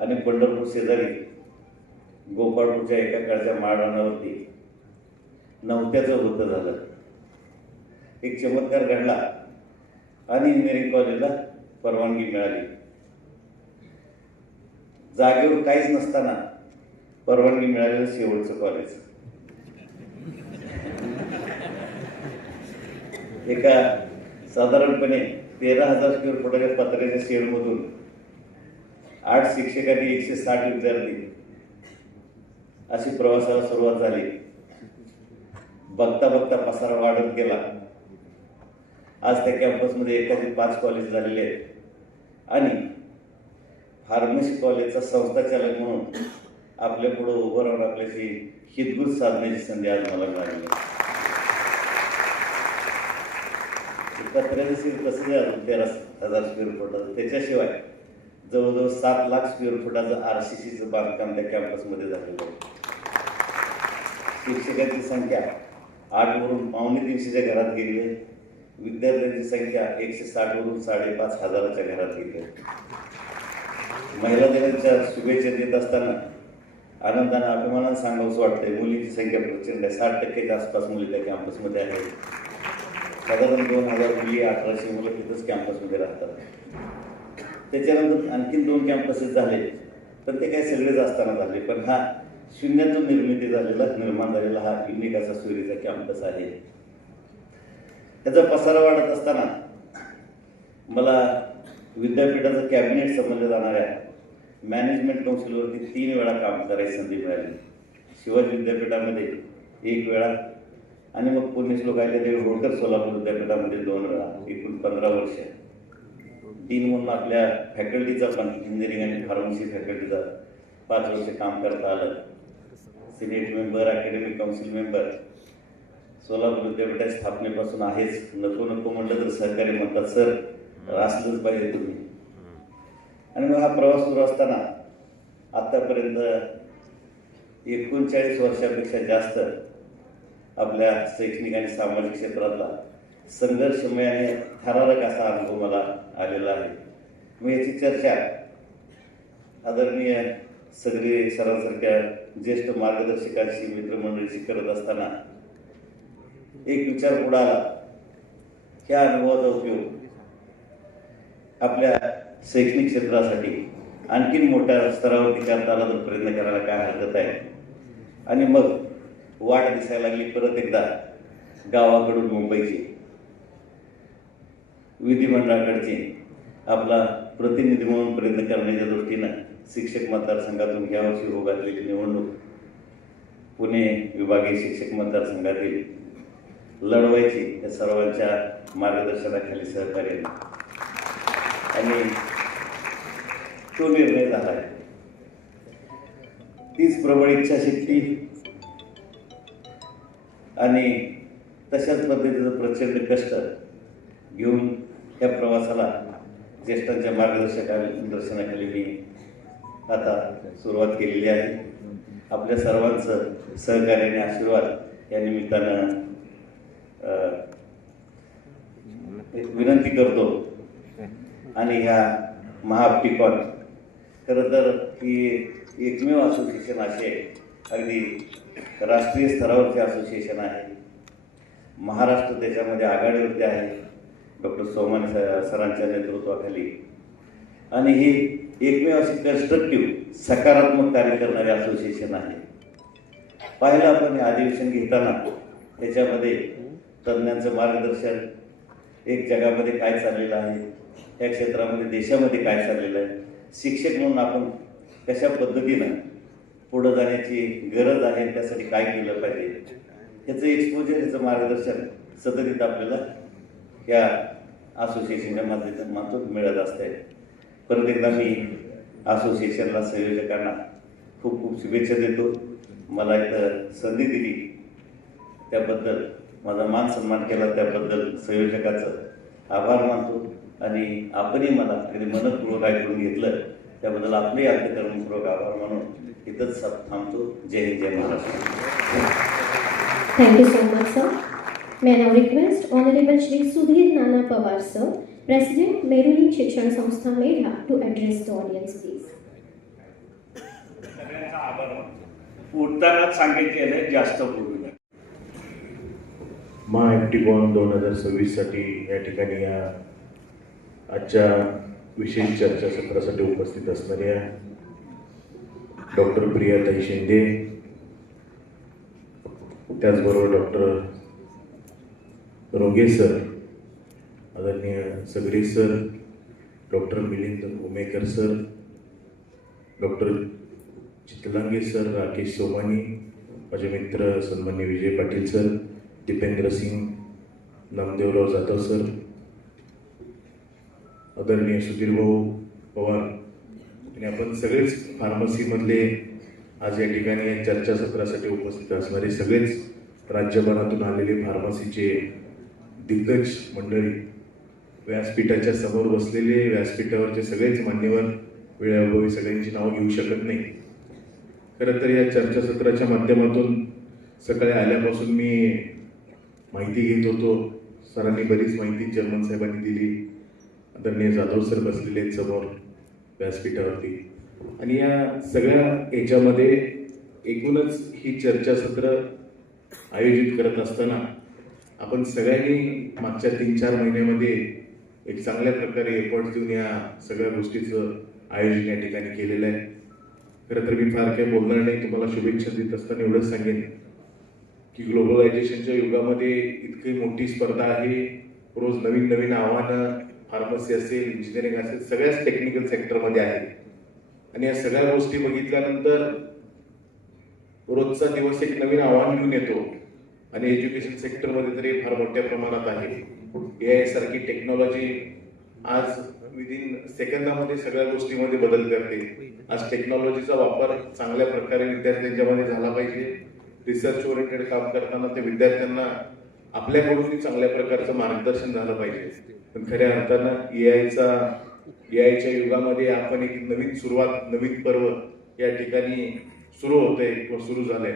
आणि पंढरपूर शेजारी गोपाळपूरच्या एका काळच्या माळरानावरती नव्हत्याचं होतं झालं. एक चमत्कार घडला आणि इंजिनिअरिंग कॉलेजला परवानगी मिळाली. जागेवर काहीच नसताना परवानगी मिळालेलं शेवटचं कॉलेज. एका साधारणपणे 13,000 स्क्वेअर फुटाच्या पत्र्याच्या शेडमधून 8 शिक्षक आणि 160 विद्यार्थी अशी प्रवासाला सुरुवात झाली. बघता बघता पसारा वाढत गेला. आज त्या कॅम्पसमध्ये एकाचे 5 कॉलेज झालेले आहेत आणि फार्मसी कॉलेजचा संस्थाचालक म्हणून आपल्या पुढे उभं राहून आपल्याशी हितगुज साधण्याची संधी आज मला मिळाली. पत्र्याचं सीट कसं आहे 13,000 स्क्वेअर फुटाचं. त्याच्याशिवाय जवळजवळ 7 लाख स्क्वेअर फुटाचं RCCचं बांधकाम त्या कॅम्पसमध्ये झालेलं आहे. शिक्षकांची संख्या 8 वरून 250च्या घरात गेली आहे. विद्यार्थ्यांची संख्या 160 वरून 5,500च्या घरात गेली आहे. महिला दिनाच्या शुभेच्छा देत असताना आनंदाने अभिमानाने सांगावंसं वाटतंय, मुलींची संख्या प्रचंड आहे. 60% आसपास मुली त्या कॅम्पसमध्ये आहेत. साधारण 2000 मुली, 1800 मुलं तिथंच कॅम्पसमध्ये राहतात. त्याच्यानंतर आणखीन 2 कॅम्पसेस झाले, पण ते काही सगळेच असताना झाले. पण हा शून्यातून निर्माण झालेला हा युनिक असा सुरीचा कॅम्पस आहे. त्याचा पसारा वाढत असताना मला विद्यापीठाचं कॅबिनेट समजल्या जाणाऱ्या मॅनेजमेंट काउन्सिलवरती 3 वेळा काम करायची संधी मिळाली. शिवाजी विद्यापीठामध्ये 1 वेळा आणि मग पुणे श्लोक अहिल्यादेवी होळकर सोलापूर विद्यापीठामध्ये 2 वेळा, एकूण 15 वर्ष. डीन म्हणून आपल्या फॅकल्टीचा पण इंजिनिअरिंग आणि फार्मसी फॅकल्टीचा 5 वर्ष काम करता आलं. Senate member, academic council member, Solapur विद्यापीठाच्या स्थापनेपासून आहेच. नको नको म्हटलं तर सहकारी म्हणतात, सर असलंच पाहिजे तुम्ही. आणि मग हा प्रवास सुरू असताना आत्तापर्यंत 39 वर्षापेक्षा जास्त आपल्या शैक्षणिक आणि सामाजिक क्षेत्रातला संघर्षमय आणि थरारक असा अनुभव मला आलेला आहे. मी याची चर्चा आदरणीय सगळे सरांसारख्या ज्येष्ठ मार्गदर्शकांशी, मित्रमंडळीशी करत असताना एक विचार पुढे आला, ह्या अनुभवाचा उपयोग आपल्या शैक्षणिक क्षेत्रासाठी आणखीन मोठ्या स्तरावरती करता आला तर प्रयत्न करायला काय हरकत आहे. आणि मग वाट दिसायला लागली परत एकदा गावाकडून मुंबईची, विधिमंडळाकडची आपला प्रतिनिधी म्हणून प्रयत्न करण्याच्या दृष्टीनं शिक्षक मतदारसंघातून यावर्षी होऊ घातलेली निवडणूक पुणे विभागीय शिक्षक मतदारसंघातील लढवायची या सर्वांच्या मार्गदर्शनाखाली सहकार्याने आणि तो निर्णय झाला आहे. तीच प्रबळ इच्छाशक्ती आणि तशाच पद्धतीचं प्रचंड कष्ट घेऊन या प्रवासाला ज्येष्ठांच्या मार्गदर्शनाखाली मी आता सुरुवात केलेली आहे. आपल्या सर्वांचं सहकार्याने आशीर्वाद या निमित्तानं विनंती करतो. आणि ह्या महाअप्टिकॉन खरं तर ही एकमेव असोसिएशन असे अगदी राष्ट्रीय स्तरावरचे असोसिएशन आहे. महाराष्ट्र त्याच्यामध्ये आघाडीवरती आहे डॉक्टर सोमानी सरांच्या नेतृत्वाखाली. आणि ही एकमेव अशी कन्स्ट्रक्टिव्ह सकारात्मक कार्य करणारे असोसिएशन आहे. पाहिलं आपण हे अधिवेशन घेताना त्याच्यामध्ये तज्ज्ञांचं मार्गदर्शन, एक जगामध्ये काय चाललेलं आहे, या क्षेत्रामध्ये देशामध्ये काय चाललेलं आहे, शिक्षक म्हणून आपण कशा पद्धतीनं पुढं जाण्याची गरज आहे, त्यासाठी काय केलं पाहिजे, ह्याचं एक्सपोजर, ह्याचं मार्गदर्शन सतत आपल्याला या असोसिएशनच्या माध्यमातून मिळत असते. परत एकदा मी असोसिएशनला, संयोजकांना खूप खूप शुभेच्छा देतो. मला इथं संधी दिली त्याबद्दल, माझा मान सन्मान केला त्याबद्दल संयोजकाचं आभार मानतो. आणि आपणही मला अगदी मनपूर्वक ऐकून घेतलं त्याबद्दल आपले अंतःकरणपूर्वक आभार मानून इथंच थांबतो. जय हिंद, जय Maharashtra. Thank you so much, sir. May I now request Honorable Shri Sudhir Nana Pawar, sir, President, Meruli Shikshan Samstha Medha, to address the audience, please. सगळ्यांचा आभार मानतो. उठतानाच सांगितलेलं जास्त बोलू नये. महाअप्टिकॉन 2026 साठी या ठिकाणी या आजच्या विशेष चर्चासत्रासाठी उपस्थित असणाऱ्या डॉक्टर प्रियाताई शिंदे, त्याचबरोबर डॉक्टर रोंगे सर, आदरणीय Sagale sir, doctor Milind Umekar sir, doctor Chitlange sir, Rakesh Somani, माझे मित्र सन्मान्य विजय पाटील सर, दीपेंद्र सिंग, नामदेवराव जाधव सर, आदरणीय सुधीर भाऊ पवार आणि आपण सगळेच फार्मसीमधले आज या ठिकाणी या चर्चासत्रासाठी उपस्थित असणारे सगळेच राज्यभरातून आलेले फार्मसीचे दिग्गज मंडळी, व्यासपीठाच्या समोर बसलेले व्यासपीठावरचे सगळेच मान्यवर, वेळेअभावी सगळ्यांची नावं घेऊ शकत नाही. खरं तर या चर्चासत्राच्या माध्यमातून सकाळी आल्यापासून मी माहिती घेत होतो. सरांनी बरीच माहिती चेअरमन साहेबांनी दिली. आदरणीय जाधव सर बसलेले आहेत समोर व्यासपीठावरती. आणि या सगळ्या याच्यामध्ये एकूणच ही चर्चासत्र आयोजित करत असताना आपण सगळ्यांनी मागच्या 3-4 महिन्यामध्ये एक चांगल्या प्रकारे एफर्ट्स देऊन या सगळ्या गोष्टीचं आयोजन या ठिकाणी केलेलं आहे. खरं तर मी फार काही बोलणार नाही. तुम्हाला शुभेच्छा देत असताना एवढंच सांगेन की ग्लोबलायझेशनच्या युगामध्ये इतकी मोठी स्पर्धा आहे. रोज नवीन नवीन आव्हानं फार्मसी असेल, इंजिनिअरिंग असेल, सगळ्याच टेक्निकल सेक्टरमध्ये आहे. आणि या सगळ्या गोष्टी बघितल्यानंतर रोजचा दिवस एक नवीन आव्हान घेऊन येतो. आणि एज्युकेशन सेक्टरमध्ये तरी फार मोठ्या प्रमाणात आहे. AI सारखी टेक्नॉलॉजी आज विदिन सेकंदामध्ये सगळ्या गोष्टीमध्ये बदल करते. आज टेक्नॉलॉजीचा वापर चांगल्या प्रकारे विद्यार्थ्यांच्यामध्ये झाला पाहिजे. रिसर्च ओरिएंटेड काम करताना ते विद्यार्थ्यांना आपल्याकडूनही चांगल्या प्रकारचं मार्गदर्शन झालं पाहिजे. पण खऱ्या अर्थानं एआयच्या युगामध्ये आपण एक नवीन सुरुवात, नवीन पर्व या ठिकाणी सुरू होतंय किंवा सुरू झालंय.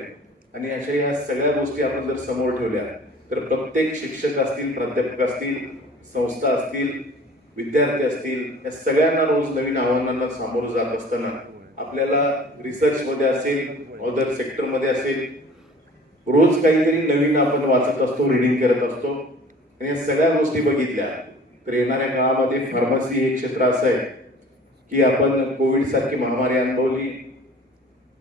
आणि अशा या सगळ्या गोष्टी आपण जर समोर ठेवल्या तर प्रत्येक शिक्षक असतील, प्राध्यापक असतील, संस्था असतील, विद्यार्थी असतील, या सगळ्यांना रोज नवीन आव्हानांना सामोरं जात असताना आपल्याला रिसर्चमध्ये असेल, अदर सेक्टरमध्ये असेल, रोज काहीतरी नवीन आपण वाचत असतो, रिडिंग करत असतो. आणि या सगळ्या गोष्टी बघितल्या तर येणाऱ्या काळामध्ये फार्मसी हे क्षेत्र असं आहे की आपण कोविड सारखी महामारी अनुभवली.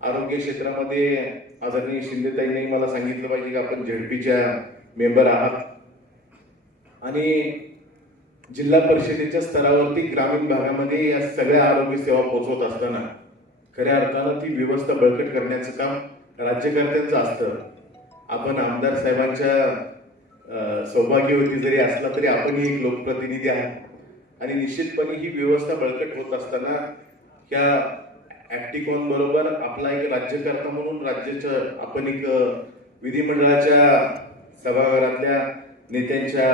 आरोग्य क्षेत्रामध्ये आदरणीय शिंदेताईंनी मला सांगितलं पाहिजे की आपण झेडपीच्या मेंबर आहात. आणि जिल्हा परिषदेच्या स्तरावरती ग्रामीण भागामध्ये या सगळ्या आरोग्य सेवा पोहोचवत असताना खऱ्या अर्थानं ती व्यवस्था बळकट करण्याचं काम राज्यकर्त्यांचं असतं. आपण आमदार साहेबांच्या सौभाग्यवती जरी असला तरी आपणही एक लोकप्रतिनिधी आहात. आणि निश्चितपणे ही व्यवस्था बळकट होत असताना ह्या ऍक्टिकॉन बरोबर आपला एक राज्यकर्ता म्हणून राज्याच्या आपण एक विधिमंडळाच्या सभागृहातल्या नेत्यांच्या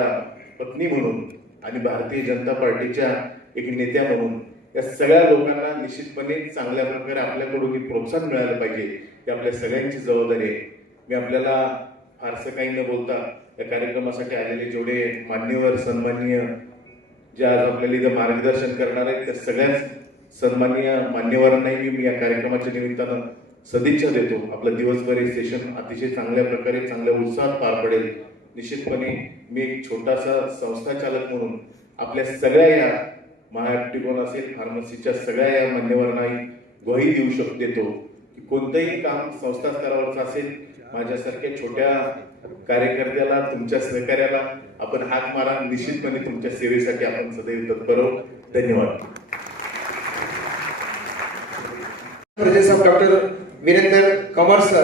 पत्नी म्हणून आणि भारतीय जनता पार्टीच्या एक नेत्या म्हणून या सगळ्या लोकांना निश्चितपणे चांगल्या प्रकारे आपल्याकडून प्रोत्साहन मिळालं पाहिजे. ही आपल्या सगळ्यांची जबाबदारी आहे. मी आपल्याला फारसं काही न बोलता या कार्यक्रमासाठी आलेले जेवढे मान्यवर सन्माननीय जे आज आपल्याला इथं मार्गदर्शन करणार आहेत त्या सगळ्याच सन्माननीय मान्यवरांनाही मी या कार्यक्रमाच्या निमित्तानं सदिच्छा देतो. आपलं दिवसभर हे सेशन अतिशय चांगल्या प्रकारे, चांगल्या उत्साहात पार पडेल. निश्चितपणे मी एक छोटासा संस्था चालक म्हणून आपल्या सगळ्या या महाऍप्टिकॉन असेल, फार्मसीच्या सगळ्या या मान्यवरांनाही ग्वाही देतो की कोणतंही काम संस्था स्तरावरचं असेल, माझ्यासारख्या छोट्या कार्यकर्त्याला, तुमच्या सहकार्याला आपण हाक मारा. निश्चितपणे तुमच्या सेवेसाठी आपण सदैव तत्पर आहोत. धन्यवाद. Presence of Dr. Virender Kamar sir,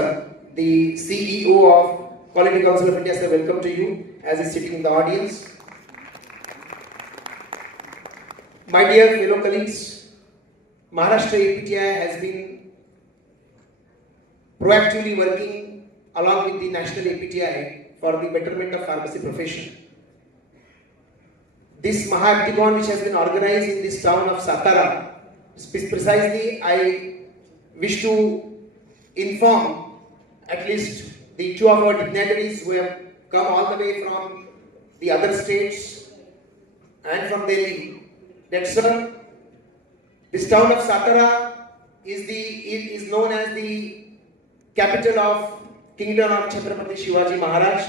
the CEO of Quality Council of India, sir, welcome to you as he's sitting in the audience. My dear fellow colleagues, Maharashtra APTI has been proactively working along with the National APTI for the betterment of pharmacy profession. This Mahapticon which has been organized in this town of Satara, precisely I wish to inform at least the two of our dignitaries who have come all the way from the other states and from Delhi that sir, this town of Satara is known as the capital of Kingdom of Chhatrapati Shivaji Maharaj.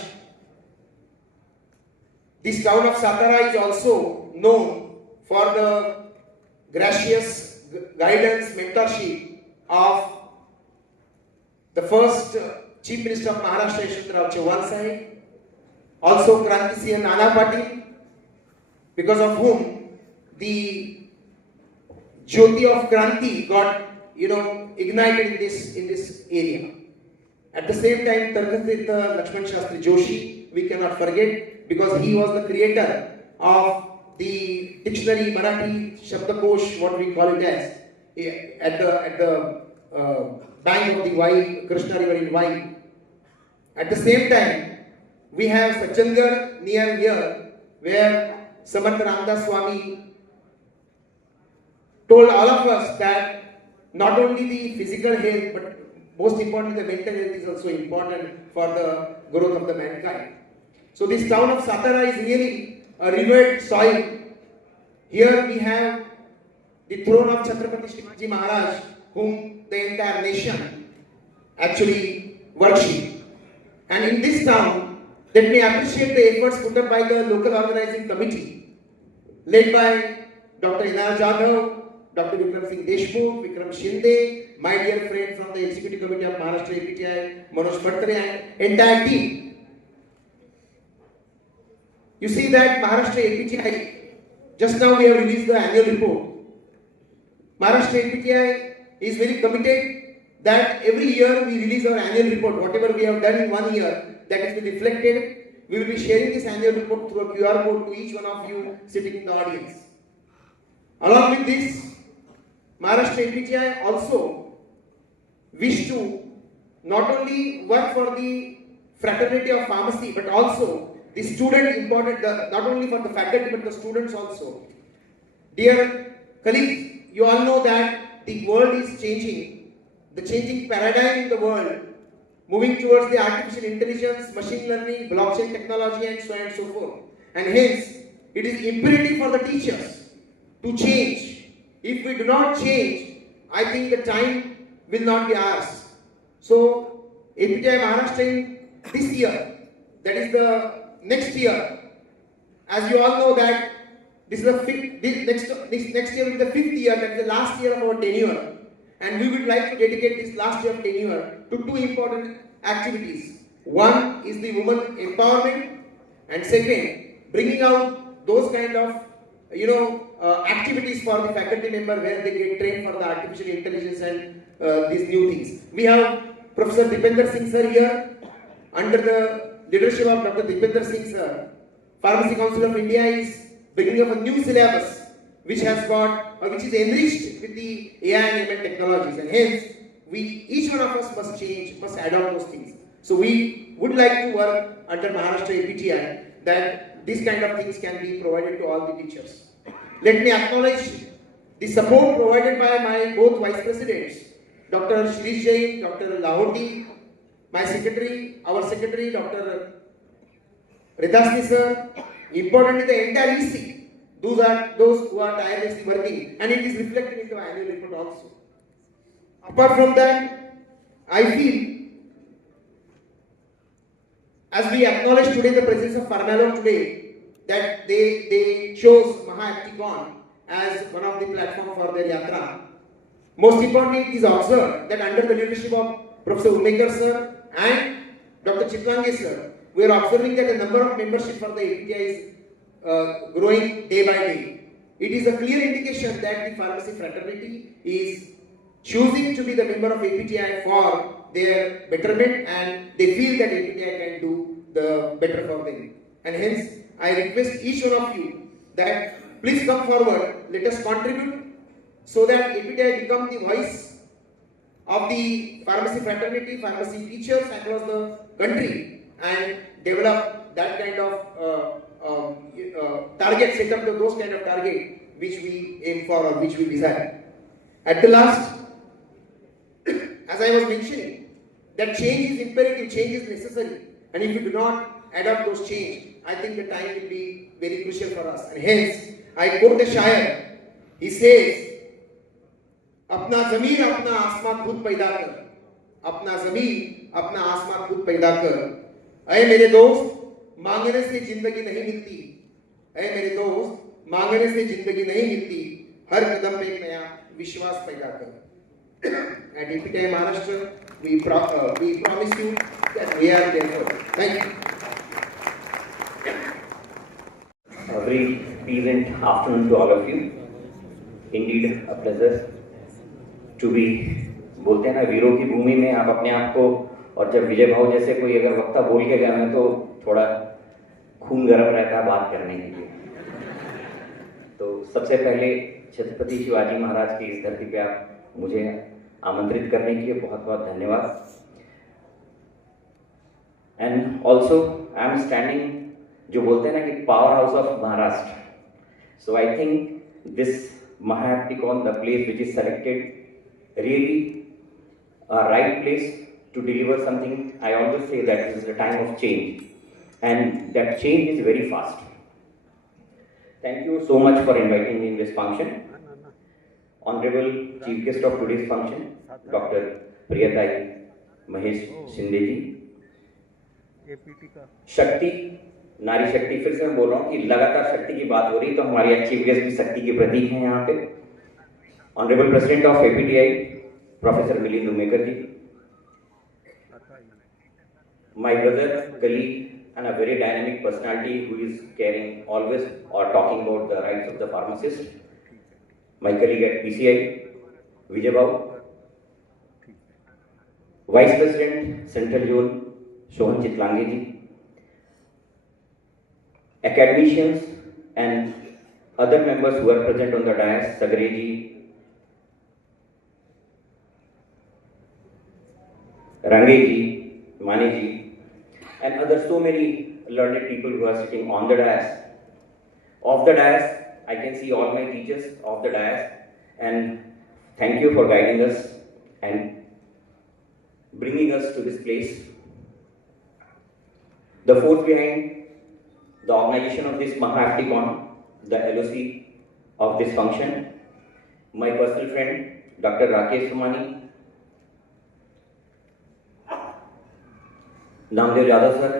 This town of Satara is also known for the gracious guidance, mentorship of the first Chief Minister of Maharashtra, Yashwantrao Chauhan Sahib, also Kranti Singh Nana Patil, because of whom the Jyoti of Kranti got ignited in this area. At the same time, Tarkatirtha Lakshman Shastri Joshi, we cannot forget, because he was the creator of the dictionary Marathi Shabdakosh, what we call it as, at the bank of the Krishna River in Vai. At the same time, we have Sachangar near here, where Samarth Ramdas Swami told all of us that not only the physical health, but most importantly, the mental health is also important for the growth of the mankind. So this town of Satara is really a revered soil. Here we have the throne of Chhatrapati Shivaji Maharaj, whom the entire nation actually worship. And in this town, let me appreciate the efforts put up by the local organizing committee, led by Dr. Inar Jadhav, Dr. Vikram Singh Deshmukh, Vikram Shinde, my dear friend from the Executive Committee of Maharashtra APTI, Manoj Bhattare, and entire team. You see that Maharashtra APTI, just now we have released the annual report. Maharashtra APTI is very committed that every year we release our annual report. Whatever we have done in 1 year, that is be reflected. We will be sharing this annual report through a QR code to each one of you sitting in the audience. Along with this, Maharashtra APTI also wish to not only work for the fraternity of pharmacy, but also the student important, not only for the faculty but the students also. Dear colleagues, you all know that the world is changing, the changing paradigm in the world, moving towards the artificial intelligence, machine learning, blockchain technology, and so on and so forth. And hence, it is imperative for the teachers to change. If we do not change, I think the time will not be ours. So, APTI Maharashtra this year, that is the next year, as you all know that this is the next year will be the 5th year, that is the last year of our tenure. And we would like to dedicate this last year of tenure to 2 important activities. One is the women empowerment, and second, bringing out those kind of activities for the faculty member where they get trained for the artificial intelligence and these new things. We have Professor Dipender Singh sir here. Under the leadership of Dr. Dipender Singh sir, Pharmacy Council of India is bringing up a new syllabus which has got, which is enriched with the AI and ML technologies, and hence each one of us must change, must adopt those things. So we would like to work under Maharashtra APTI that these kind of things can be provided to all the teachers. Let me acknowledge the support provided by my both vice presidents, Dr. Shirish Jain, Dr. Lahoti, my secretary, our secretary, Dr. Redasni sir, importantly the entire EC. Those who are tirelessly working, and it is reflected in the annual report also. Apart from that, I feel, as we acknowledge today the presence of Pharmalog today, that they chose Maha-Apticon as one of the platform for their yatra. Most importantly, it is observed that under the leadership of Professor Umekar sir and Dr. Chitlange sir, we are observing that the number of membership for the APTI is growing day by day. It is a clear indication that the pharmacy fraternity is choosing to be the member of APTI for their betterment, and they feel that APTI can do the better for them. And hence, I request each one of you that please come forward, let us contribute so that APTI become the voice of the pharmacy fraternity, pharmacy teachers across the country, and develop that kind of target, set up those kind of target which we aim for or which we desire. At the last, as I was mentioning, that change is imperative, change is necessary, and if we do not adopt those change, I think the time will be very crucial for us. And hence, I quote the Shair. He says, "अपना ज़मीन अपना आसमां खुद पैदा कर, अपना ज़मीन अपना आसमां खुद पैदा कर, ऐ मेरे दोस्त मांगने से जिंदगी नहीं मिलती, ऐ मेरे दोस्त मांगने से जिंदगी नहीं मिलती, हर कदम पे एक नया विश्वास पैदा कर." At APTI Maharashtra, we promise you that we are there. Thank you. A very pleasant afternoon to all of you. Indeed, a pleasure to be. बोलते हैं ना, वीरों की भूमि में आप अपने आप को, और जब विजय भाव जैसे कोई अगर वक्ता बोल के गया है तो थोड़ा खून गर्म रहता है बात करने के लिए। तो सबसे पहले छत्रपति शिवाजी महाराज की इस धरती पे आप मुझे आमंत्रित करने के लिए बहुत बहुत धन्यवाद। End also I am standing, जो बोलते हैं ना कि power house of Maharashtra, so I think this Mahapticon, the place which is selected, really a right place to deliver something. I always say that this is a time of change, and that change is very fast. Thank you so much for inviting me in this function. Honorable Chief Guest of today's function, Dr. Priyatai Mahesh Shinde ji. शक्ति, नारी शक्ति, फिर से मैं बोल रहा हूँ कि लगातार शक्ति की बात हो रही है, तो हमारे चीफ गेस्ट भी शक्ति के प्रतीक हैं यहाँ पे. Honourable president of APTI professor Milind Umekar ji, my brother, colleague, and a very dynamic personality who is caring always or talking about the rights of the pharmacist, my colleague at PCI, Vijay Babu, Vice President, Central Zone, Sohan Chitlange ji, academicians and other members who are present on the dais, Sagre ji, Range ji, Mani ji, and other so many learned people who are sitting on the dais. Off the dais, I can see all my teachers off the dais, and thank you for guiding us and bringing us to this place. The force behind the organization of this Mahapticon, the LOC of this function, my personal friend, Dr. Rakesh Somani, Namdev Yadav sir,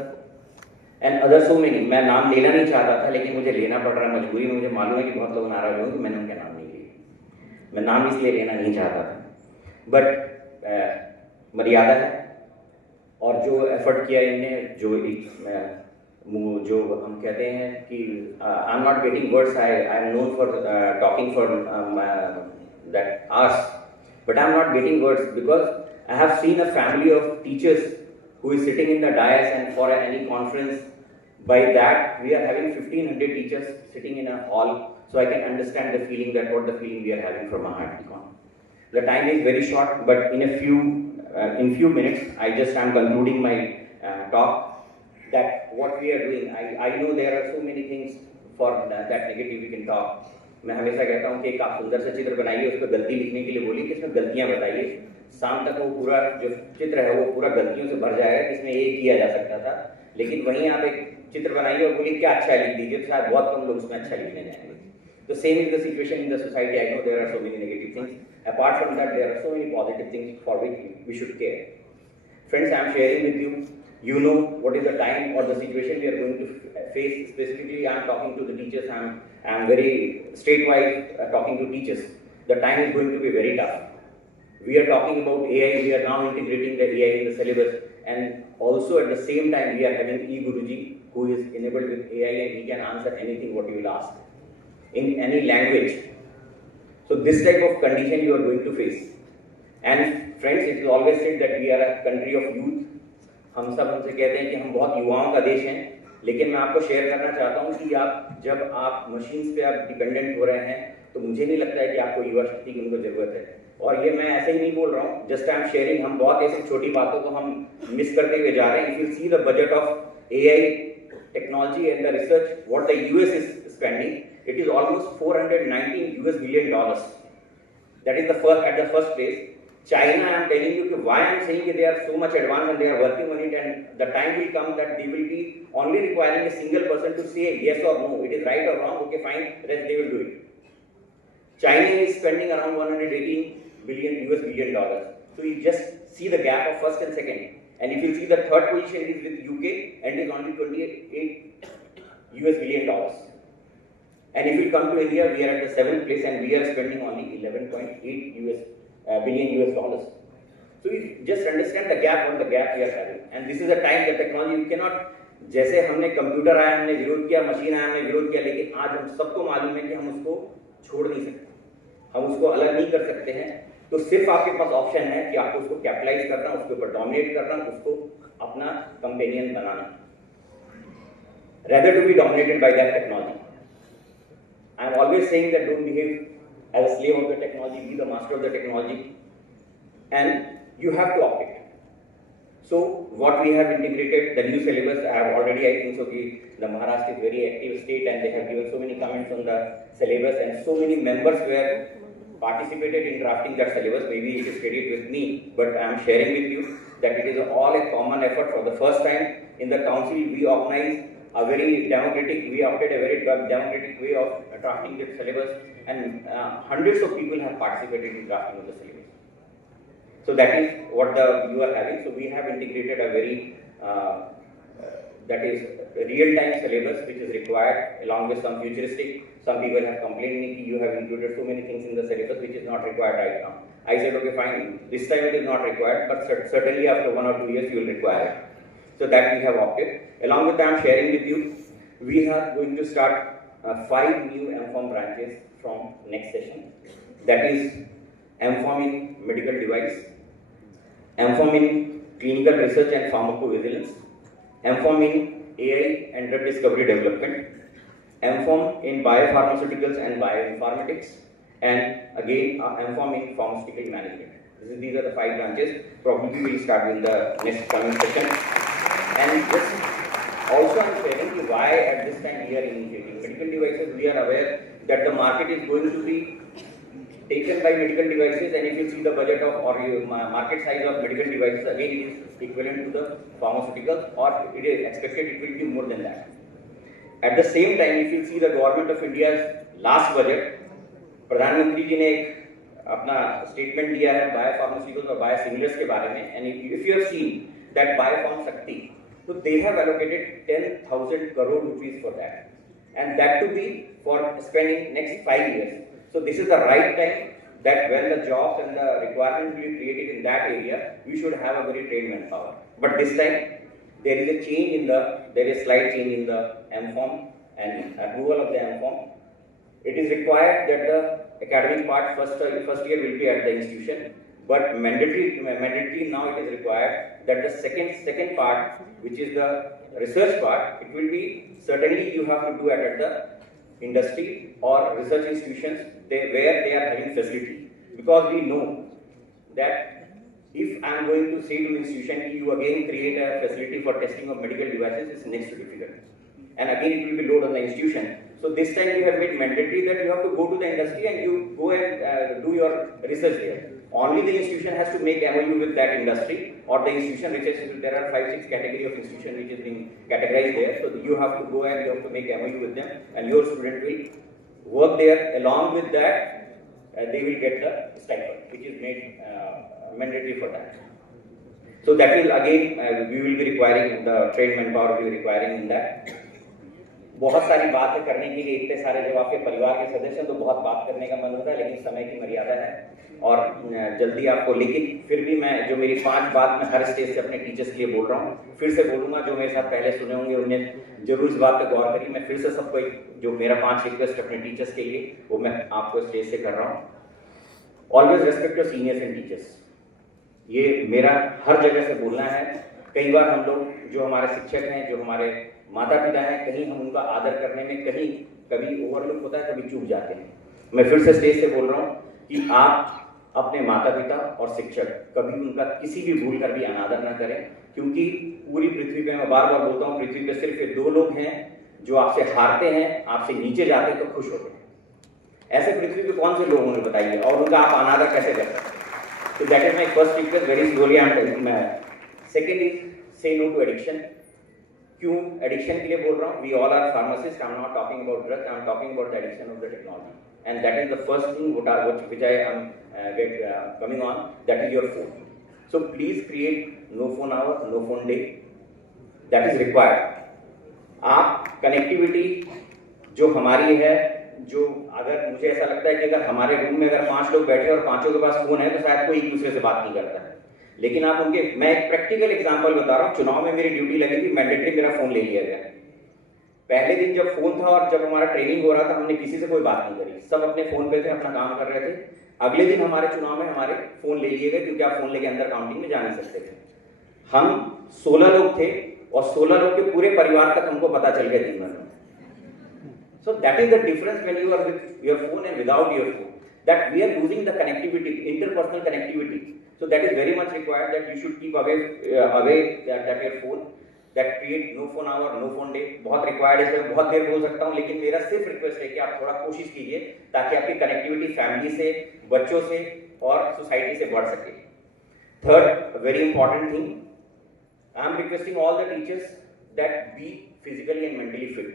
end other so many. मैं नाम लेना नहीं चाहता था, लेकिन मुझे लेना पड़ रहा है मजबूरी में. मुझे मालूम है कि बहुत लोग नाराज होंगे, मैंने उनके नाम नहीं लिए. मैं नाम इसलिए लेना नहीं चाहता था, बट मर्यादा है. और जो एफर्ट किया इनने, जो हम कहते हैं कि आई am not getting words, I am known for talking for that hours, but I am not getting words because I have seen a family of teachers who is sitting in the dais, and for any conference, by that we are having 1500 teachers sitting in a hall, so I can understand the feeling, that what the feeling we are having from Mahapticon. The time is very short, but in few minutes, I just am concluding my talk, that what we are doing, I know there are so many things for that negative we can talk. मैं हमेशा कहता हूँ कि एक आप सुंदर सा चित्र बनाइए, उस पर गलती लिखने के लिए बोलिए कि इसमें गलतियाँ बताइए. शाम तक वो पूरा जो चित्र है वो पूरा गलतियों से भर जाएगा कि इसमें ये किया जा सकता था. लेकिन वहीं आप एक चित्र बनाइए और बोलिए क्या अच्छा लिख दीजिए, तो शायद बहुत कम लोग उसमें अच्छा लिखने जाएंगे. तो same is the situation in the society. I know there are so many negative things. Apart from that there are so many positive things for which we should care. Friends, I am sharing with you. You know what is the time or the situation we are going to face. Specifically, I am talking to the teachers. I am very statewide talking to teachers. The time is going to be very tough. We are talking about AI. We are now integrating the AI in the syllabus, and also at the same time we are having eGuruji, who is enabled with AI, and he can answer anything what you will ask in any language. So this type of condition you are going to face. And friends, it is always said that we are a country of youth. हम सब उनसे कहते हैं कि हम बहुत युवाओं का देश हैं, लेकिन मैं आपको शेयर करना चाहता हूँ कि जब आप मशीन्स पे आप डिपेंडेंट हो रहे हैं, तो मुझे नहीं लगता है कि आपको युवा शक्ति की उनको जरूरत है. और ये मैं ऐसे ही नहीं बोल रहा हूँ, जस्ट आई एम शेयरिंग. हम बहुत ऐसी छोटी बातों को हम मिस करते हुए जा रहे हैं. If you see the budget of AI technology end the research, what the US is spending, it is almost $419 billion. That is at the first place. China, I am telling you why I am saying that they are so much advanced and they are working on it, and the time will come that they will be only requiring a single person to say yes or no, it is right or wrong, okay fine, rest they will do it. China is spending around $118 billion. So you just see the gap of first and second, and if you see the third position is with UK and it is only $28 billion. And if you come to India, we are at the 7th place and we are spending only $11.8 billion. So you just understand the gap we are having. And this is a time that technology you cannot, जैसे हमने computer आया हमने विरोध KIA, machine आया हमने विरोध KIA, लेकिन आज हम सबको मालूम है कि हम उसको छोड़ नहीं सकते, हम उसको अलग नहीं कर सकते हैं. तो सिर्फ आपके पास ऑप्शन है कि आपको उसको कैपिटलाइज करना, उसके ऊपर डोमिनेट करना, उसको अपना कंपेनियन बनाना, rather to be dominated by that technology. I am always saying that don't behave as a slave of the technology, be the master of the technology, and you have to opt it. So what we have integrated, the new syllabus, I have already, I think so, the Maharashtra is very active state and they have given so many comments on the syllabus and so many members were participated in drafting that syllabus. Maybe it is credit with me, but I am sharing with you that it is all a common effort. For the first time in the council, we organized a very democratic, we opted a very democratic way of drafting the syllabus, and hundreds of people have participated in drafting of the syllabus. So that is what you are having. So we have integrated a very that is real-time syllabus which is required along with some futuristic. Some people have complained, you have included so many things in the syllabus which is not required right now. I said, okay, fine, this time it is not required, but certainly after 1 or 2 years you will require it. So that we have opted. Along with that, I am sharing with you, we are going to start 5 new MFOM branches from next session. That is MFOM in medical device, MFOM in clinical research and pharmacovigilance, MFOM in AI and drug discovery development, MFOM in biopharmaceuticals and bioinformatics, and again MFOM in pharmaceutical management. These are the 5 branches. Probably we will start in the next coming session. And this also I am sharing why at this time we are initiating medical devices. We are aware that the market is going to be taken by medical devices, and if you see the budget of or market size of medical devices, again it is equivalent to the pharmaceuticals, or it is expected it will be more than that. At the same time, if you see the government of India's last budget, प्रधानमंत्री जी ने एक अपना statement दिया है biopharmaceuticals और biosimilars के बारे में, and if you have seen that Biopharm Shakti, so they have allocated 10,000 crore rupees for that, and that to be for spending next 5 years. So this is the right time that when the jobs and the requirements will be created in that area, we should have a very trained manpower. But this time there is a change in there is slight change in the MFOM and approval of the MFOM. It is required that the academic part first year will be at the institution, but mandatory now it is required that the second part, which is the research part, it will be certainly you have to do it at the industry or research institutions where they are having facility, because we know that if I am going to say to the institution, you again create a facility for testing of medical devices, it's next to difficult, and again it will be load on the institution. So this time you have made mandatory that you have to go to the industry and you go and do your research there. Only the institution has to make MOU with that industry or the institution, which is, there are 5-6 category of institution which is being categorized there. So you have to go and you have to make MOU with them, and your student will work there. Along with that, they will get the stipend, which is made mandatory for that. So that will again, we will be requiring the trained manpower will be requiring in that. बहुत सारी बातें करने के लिए इतने सारे जब आपके परिवार के सदस्य हैं तो बहुत बात करने का मन होता है, लेकिन समय की मर्यादा है और जल्दी आपको, लेकिन फिर भी मैं जो मेरी 5 बात मैं हर स्टेज से अपने टीचर्स के लिए बोल रहा हूँ, फिर से बोलूँगा। जो मेरे साथ पहले सुने होंगे उन्हें जरूर इस बात पर गौर करिए। मैं फिर से सबको जो मेरा 5 रिक्वेस्ट अपने टीचर्स के लिए वो मैं आपको स्टेज से कर रहा हूँ। Always respect your seniors end teachers, ये मेरा हर जगह से बोलना है। कई बार हम लोग जो हमारे शिक्षक हैं, जो हमारे माता पिता हैं, कहीं हम उनका आदर करने में कभी ओवरलुक होता है, कभी चूक जाते हैं। मैं फिर से स्टेज से बोल रहा हूँ कि आप अपने माता पिता और शिक्षक कभी उनका किसी भी भूल कर भी अनादर ना करें, क्योंकि पूरी पृथ्वी पे, मैं बार बार बोलता हूँ, पृथ्वी पे सिर्फ ये 2 लोग हैं जो आपसे हारते हैं, आपसे नीचे जाते हैं तो खुश होते हैं। ऐसे पृथ्वी पे कौन से लोग होंगे बताइए, और उनका आप अनादर कैसे कर सकते हैं? तो that is my first request, very slowly I am telling. Second is say no to addiction. क्यों एडिक्शन के लिए बोल रहा हूँ? We all are pharmacist, I am not talking about drugs, I am talking about the addiction of the technology, and that is the first thing which I am coming on, that is your phone. So please create no phone hour, no phone day, that is required. आप connectivity जो हमारी है, जो अगर मुझे ऐसा लगता है कि अगर हमारे रूम में अगर 5 लोग बैठे और 5 के पास फोन है तो शायद कोई एक दूसरे से बात नहीं करता है, लेकिन आप उनके, मैं एक प्रैक्टिकल एग्जांपल बता रहा हूँ। चुनाव में मेरी ड्यूटी लगी थी, मैंडेटरी मेरा फोन ले लिया गया। पहले दिन जब फोन था और जब हमारा ट्रेनिंग हो रहा था, हमने किसी से कोई बात नहीं करी, सब अपने फोन पे थे, अपना काम कर रहे थे। अगले दिन हमारे चुनाव में हमारे फोन ले लिए गए, क्योंकि आप फोन लेके अंदर काउंटिंग में जा नहीं सकते थे। हम 16 लोग थे और 16 लोग के पूरे परिवार तक हमको पता चल गया दिन भर में। So that is the difference when you are with your phone and without your phone, that we are losing the connectivity, interpersonal connectivity. So So that is very much required that you should keep away that your phone. That create no phone hour, no phone day बहुत required है, इसमें बहुत देर बोल सकता हूँ, लेकिन मेरा सिर्फ रिक्वेस्ट है कि आप थोड़ा कोशिश कीजिए ताकि आपकी कनेक्टिविटी फैमिली से, बच्चों से और सोसाइटी से बढ़ सके. Third, very important thing, I am requesting all the teachers that be physically and mentally fit,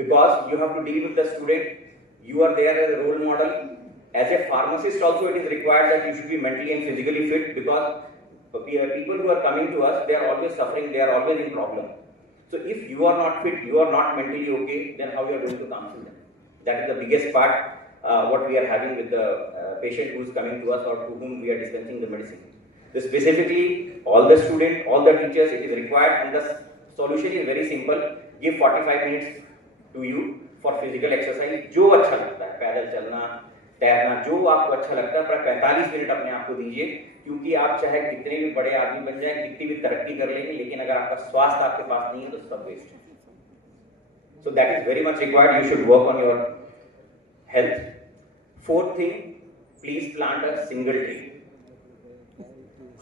because you have to deal with the student. You are there as a role model. As a pharmacist also, it is required that you should be mentally and physically fit, because people who are coming to us, they are always suffering, they are always in problem. So if you are not fit, you are not mentally okay, then how you are going to counsel them? That is the biggest part, what we are having with the patient who is coming to us or to whom we are dispensing the medicine. So specifically, all the students, all the teachers, it is required, and the solution is very simple. Give 45 minutes to you for physical exercise. जो अच्छा लगता है, पैदल चलना, तैरना, जो आपको अच्छा लगता है, पर 45 मिनट अपने आप को दीजिए, क्योंकि आप चाहे कितने भी बड़े आदमी बन जाए, कितनी भी तरक्की कर लेंगे, लेकिन अगर आपका स्वास्थ्य आपके पास नहीं है तो सब वेस्ट है. So that is very much required. You should work on your health. Fourth thing, please plant a single tree.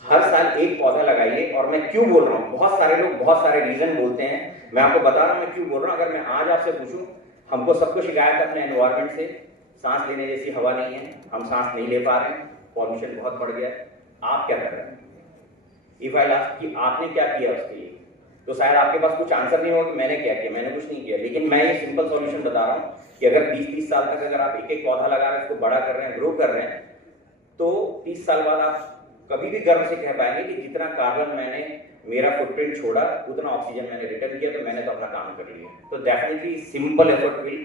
हर साल एक पौधा लगाइए. और मैं क्यों बोल रहा हूँ, बहुत सारे लोग बहुत सारे रीजन बोलते हैं, मैं आपको बता रहा हूँ मैं क्यों बोल रहा हूँ. अगर मैं आज आपसे पूछूं, हमको सबको शिकायत है अपने एनवायरमेंट से, सांस लेने जैसी हवा नहीं है, हम सांस नहीं ले पा रहे हैं, पॉल्यूशन बहुत बढ़ गया है. आप क्या कर रहे हैं? इफ आई लास्ट कि आपने क्या किया उसके लिए, तो शायद आपके पास कुछ आंसर नहीं होगा कि मैंने क्या किया, मैंने कुछ नहीं किया. लेकिन मैं ये सिंपल सॉल्यूशन बता रहा हूँ कि अगर 20-30 साल तक अगर आप एक एक पौधा लगा रहे हैं, उसको बड़ा कर रहे हैं, ग्रो कर रहे हैं, तो 30 साल बाद आप कभी भी गर्व से कह पाएंगे कि जितना कार्बन मैंने मेरा फुटप्रिंट छोड़ा, उतना ऑक्सीजन मैंने रिटर्न किया, तो मैंने तो अपना काम कर लिया. तो definitely simple effort will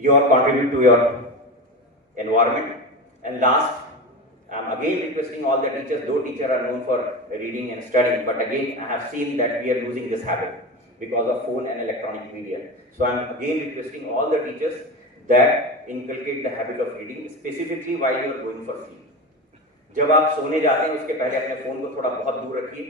your contribute to your environment. And last, I am again requesting all the teachers, though teachers are known for reading and studying, but again I have seen that we are losing this habit because of phone and electronic media. So I am again requesting all the teachers that inculcate the habit of reading, specifically while you are going for sleep. जब आप सोने जाते हैं उसके पहले अपने phone को थोड़ा बहुत दूर रखिए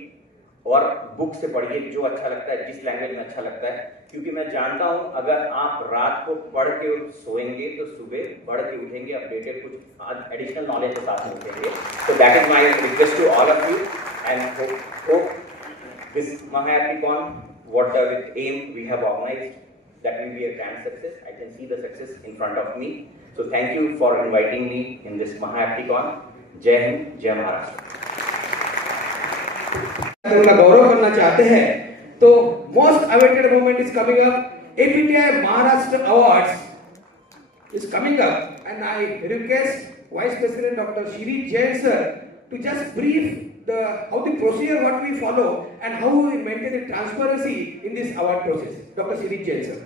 और बुक से पढ़िए, जो अच्छा लगता है, जिस लैंग्वेज में अच्छा लगता है, क्योंकि मैं जानता हूं अगर आप रात को पढ़ के सोएंगे तो सुबह पढ़ के उठेंगे अपडेटेड, कुछ एडिशनल नॉलेज के साथ में उठेंगे. So that is my request to all of you, and hope this Mahayathicon, what the aim we have organized, that will be a grand success. I can see the success in front of me. So thank you for inviting me in this Mahayathicon. जय हिंद, जय महाराष्ट्र. उनका गौरव करना चाहते हैं, तो most awaited moment is coming up. APTI Maharashtra Awards is coming up, and I request Vice President Dr. Shiri Jain sir to just brief how the procedure, what we follow, and how we maintain the transparency in this award process. Dr. Shiri Jain sir.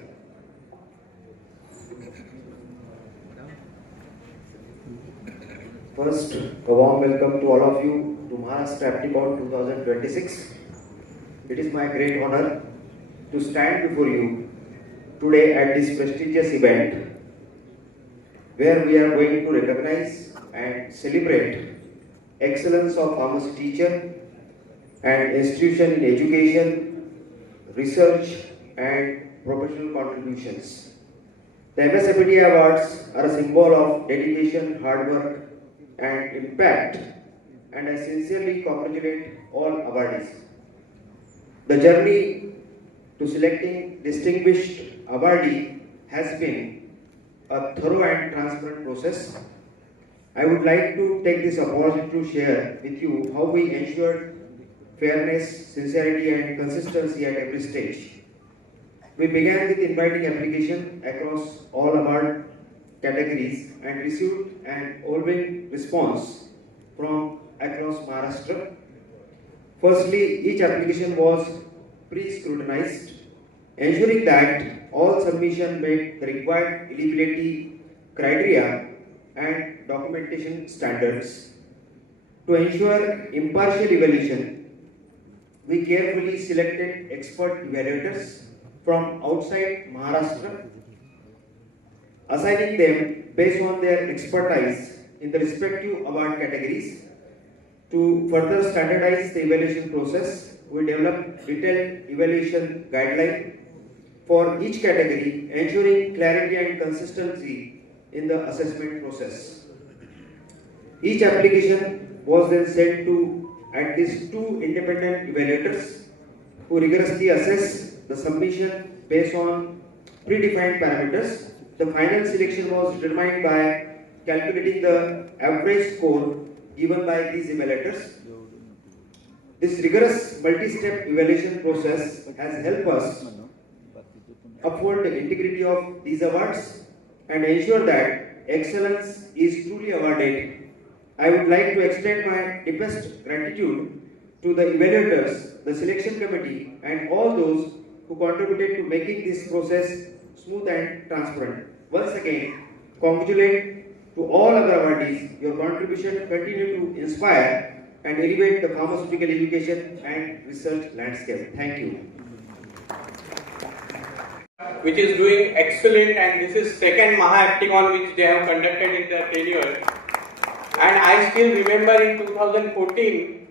First, a warm welcome to all of you to Maharashtra Apticon 2026. It is my great honor to stand before you today at this prestigious event where we are going to recognize and celebrate excellence of pharmacy teacher and institution in education, research and professional contributions. The MSAPTI Awards are a symbol of dedication, hard work and impact, and I sincerely congratulate all awardees. The journey to selecting distinguished awardee has been a thorough and transparent process. I would like to take this opportunity to share with you how we ensured fairness, sincerity and consistency at every stage. We began with inviting application across all award categories and received an overwhelming response from across Maharashtra. Firstly, each application was pre-scrutinized, ensuring that all submission met the required eligibility criteria and documentation standards. To ensure impartial evaluation, we carefully selected expert evaluators from outside Maharashtra, assigning them based on their expertise in the respective award categories. To further standardize the evaluation process, we developed detailed evaluation guidelines for each category, ensuring clarity and consistency in the assessment process. Each application was then sent to at least 2 independent evaluators who rigorously assess the submission based on predefined parameters. The final selection was determined by calculating the average score given by these evaluators. This rigorous multi-step evaluation process has helped us uphold the integrity of these awards and ensure that excellence is truly awarded. I would like to extend my deepest gratitude to the evaluators, the selection committee, and all those who contributed to making this process smooth and transparent. Once again, congratulate to all other awardees. Your contribution continue to inspire and elevate the pharmaceutical education and research landscape. Thank you. Which is doing excellent, and this is second Maha-Apticon which they have conducted in their tenure. And I still remember in 2014,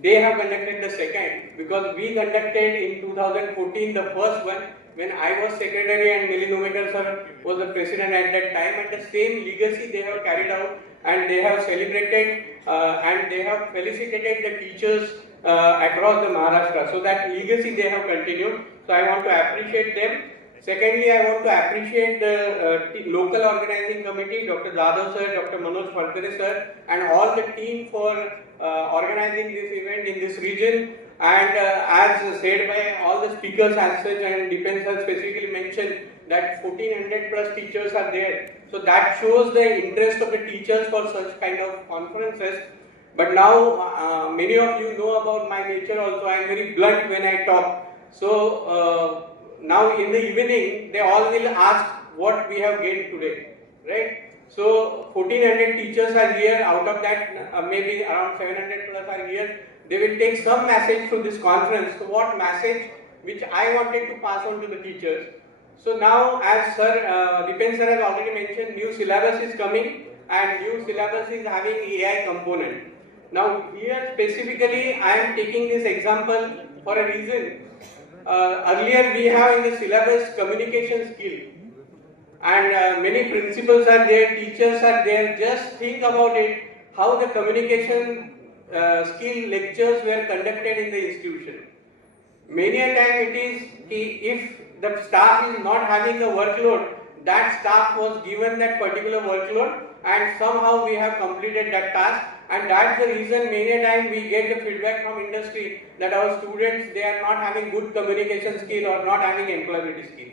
they have conducted the second, because we conducted in 2014 the first one when I was secretary and Milind Umekar sir was the president at that time, and the same legacy they have carried out, and they have celebrated and they have felicitated the teachers across the Maharashtra. So that legacy they have continued. So I want to appreciate them. Secondly, I want to appreciate the local organizing committee, Dr. Jadhav sir, Dr. Manoj Phadkare sir, and all the team for organizing this event in this region. And as said by all the speakers as such, and Defense has specifically mentioned that 1400 plus teachers are there. So that shows the interest of the teachers for such kind of conferences. But now many of you know about my nature also. I am very blunt when I talk. So now in the evening, they all will ask what we have gained today, right? So 1400 teachers are here. Out of that, maybe around 700 plus are here. They will take some message to this conference. So what message which I wanted to pass on to the teachers. So now, as Sir Dipen sir has already mentioned, new syllabus is coming, and new syllabus is having AI component. Now here specifically, I am taking this example for a reason. Earlier we have in the syllabus communication skill, and many principals are there, teachers are there. Just think about it, how the communication skill lectures were conducted in the institution. Many a time it is, if the staff is not having the workload, that staff was given that particular workload, and somehow we have completed that task. And that's the reason many a time we get the feedback from industry that our students, they are not having good communication skill or not having employability skill.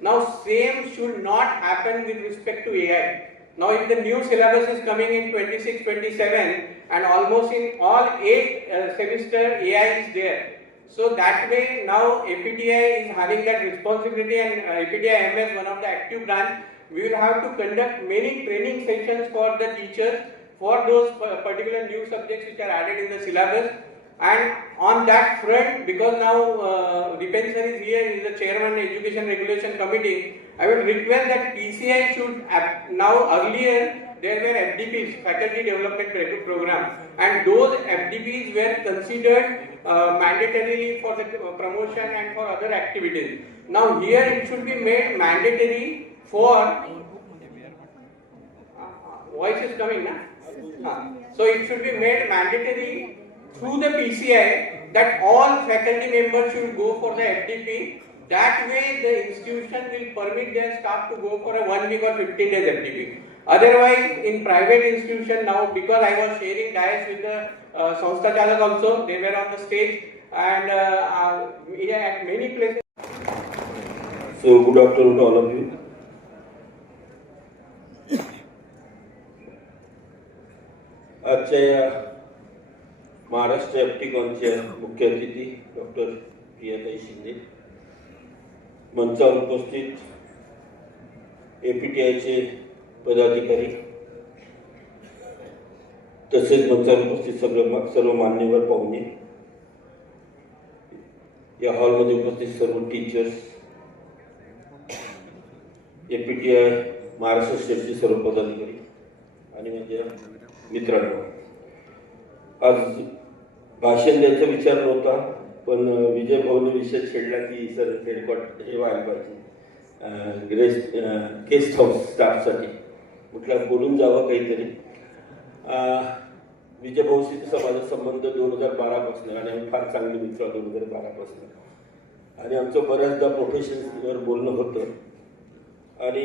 Now same should not happen with respect to AI. Now if the new syllabus is coming in 26-27, and almost in all 8 semester AI is there. So that way now APTI is having that responsibility, and APTI MS, one of the active branch, we will have to conduct many training sessions for the teachers for those particular new subjects which are added in the syllabus. And on that front, because now Dipen sir is here, he is the chairman of Education Regulation Committee, I would request that PCI should, now earlier there were FDPs, Faculty Development Program, and those FDPs were considered mandatorily for the promotion and for other activities. Now here it should be made mandatory for, voice is coming now? So it should be made mandatory through the PCI that all faculty members should go for the FDP. That way the institution will permit their staff to go for a 1 week or 15 days FDP. Otherwise, in private institution now, because I was sharing dais with the Sanstha Chalak also, they were on the stage, and at many places. So good afternoon to all of you. आजच्या या महाराष्ट्र ॲप्टिकॉनच्या मुख्य अतिथी doctor प्रियाताई Shinde, मंचावर उपस्थित APTIचे पदाधिकारी, तसेच मंचावर उपस्थित सर्व मान्यवर पाहुणे, या हॉलमध्ये उपस्थित सर्व टीचर्स, APTI महाराष्ट्र स्टेटचे सर्व पदाधिकारी आणि माझ्या मित्रांनो, आज भाषण द्यायचा विचार नव्हता, पण विजय भाऊने विषय छेडला की सर हेडक्वार्टर हे व्हायला पाहिजे गेस्ट हाऊस स्टाफसाठी, म्हटलं बोलून जावं काहीतरी. विजय भाऊशीचा माझा संबंध 2012 पासून आणि आम्ही फार चांगले मित्र 2012 पासून आणि आमचं बऱ्याचदा प्रोफेशनवर बोलणं होतं आणि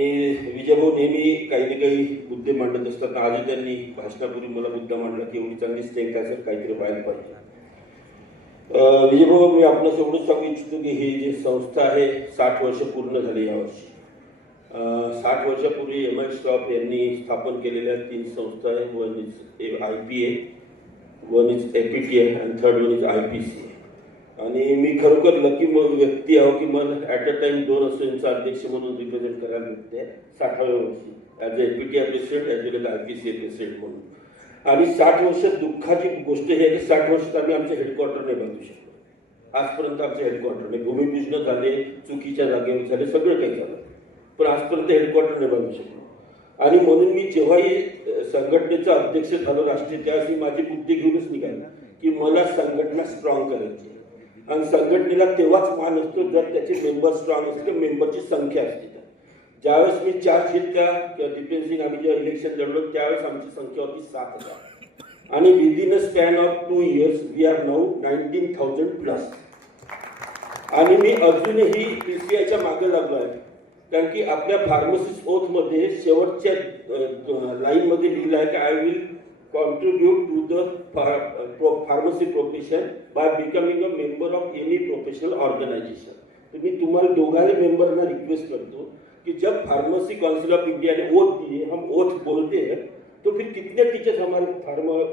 विजय भाऊ नेहमी काही ना काही मुद्दे मांडत असतात. आजही त्यांनी भाषणापूर्वी मला मुद्दा मांडला की एवढी चांगली स्ट्रेंथ असेल काहीतरी व्हायला पाहिजे. विजय भाऊ, मी आपल्याला एवढंच सांगू इच्छितो की ही जी संस्था आहे 60 वर्ष पूर्ण झाली यावर्षी. 60 वर्षापूर्वी एम एस श्रॉफ यांनी स्थापन केलेल्या 3 संस्था आहे. One is IPA, one is APTI आणि थर्ड वन इज IPCA. आणि मी खरोखर लकी व्यक्ती आहो की मला ॲट अ टाइम 2 असोसिएशनचा अध्यक्ष म्हणून रिप्रेझेंट करायला मिळते 60व्या वर्षी as a APTI president as well as IPCA president म्हणून. आणि 60 वर्ष दुःखाची गोष्ट ही आहे की 60 वर्षात आम्ही आमचे हेडक्वार्टर नाही बांधू शकलो. आजपर्यंत आमचे हेडक्वार्टर नाही, भूमिपूजन झाले, चुकीच्या जागेवर झाले, सगळं काही झालं, पण आजपर्यंत हेडक्वार्टर नाही बांधू शकलो. आणि म्हणून मी जेव्हाही संघटनेचा अध्यक्ष झालो राष्ट्रीय, त्यावेळी माझी बुद्धी घेऊनच निघाली की मला संघटना स्ट्रॉंग करायची आणि संघटनेला तेव्हाच मान असतो जर त्याचे मेंबर स्ट्रॉंग असते, मेंबरची संख्या असते. ज्यावेळेस मी चार्ज घेतला किंवा दीपेन सिंग आम्ही जेव्हा इलेक्शन लढलो त्यावेळेस आमची संख्या होती 7,000 आणि within a span of 2 years we are now 19,000 plus. आणि मी अजूनही PCIच्या मागे लागलो आहे कारण की आपल्या फार्मसिस्ट ओथमध्ये शेवटच्या लाईनमध्ये लिहिलं आहे की I will contribute to the pharmacy profession by becoming a member of any professional organisation. तर मी तुम्हाला दोघांनी मेंबरना रिक्वेस्ट करतो कि जब फार्मेसी काउंसिल ऑफ इंडिया ने ओथ दी है, हम ओथ बोलते हैं, तो फिर कितने टीचर्स हमारे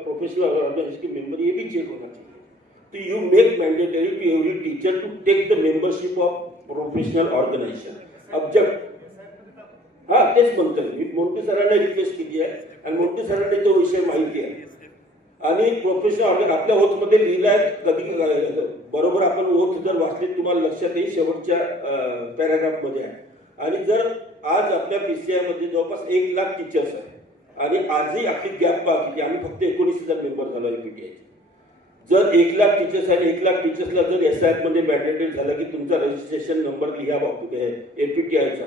प्रोफेशनल ऑर्गेनाइजेशन के मेंबर, ये भी चेक होना चाहिए. तो you make mandatory to every teacher to take the membership of professional organisation. हाँ तेच म्हणतोय मी. मोंटी सरांना रिक्वेस्ट केली आहे आणि मोंटी सरांना तो विषय माहिती आहे. आणि प्रोफेशनल ऑर्गन आपल्या ओथमध्ये लिहिलं आहे. कधी बरोबर आपण ओथ जर वाचले तुम्हाला लक्षात येईल, शेवटच्या पॅराग्राफमध्ये आहे. आणि जर आज आपल्या PCI मध्ये जवळपास 1 लाख टीचर्स आहेत आणि आजही आपली गॅप बाकी, आम्ही फक्त 19,000 मेंबर झालो APTI. जर 1 लाख टीचर्स आहे, 1 लाख टीचर्सला जर SIF मध्ये मॅन्डेटरी झालं की तुमचा रजिस्ट्रेशन नंबर लिहा बाबू APTIचा,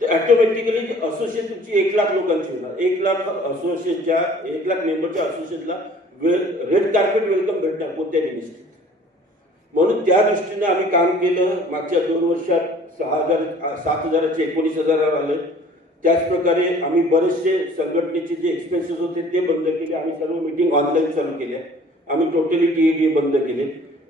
तर ऑटोमॅटिकली असोसिएशन तुमची 1 लाख लोकांची होणार. 1 लाख असोसिएशनच्या 1 लाख मेंबरच्या असोसिएशनला रेड कार्पेट वेलकम भेटणार कोणत्याही मिनिस्ट्रीत. म्हणून त्या दृष्टीने आम्ही काम केलं. मागच्या 2 वर्षात 7,000 चे 19,000 आले. त्याचप्रकारे आम्ही बरेचसे संघटनेचे जे एक्सपेन्सेस होते ते बंद केले. आम्ही सर्व मीटिंग ऑनलाईन चालू केल्या. आम्ही टोटली TED बंद केले.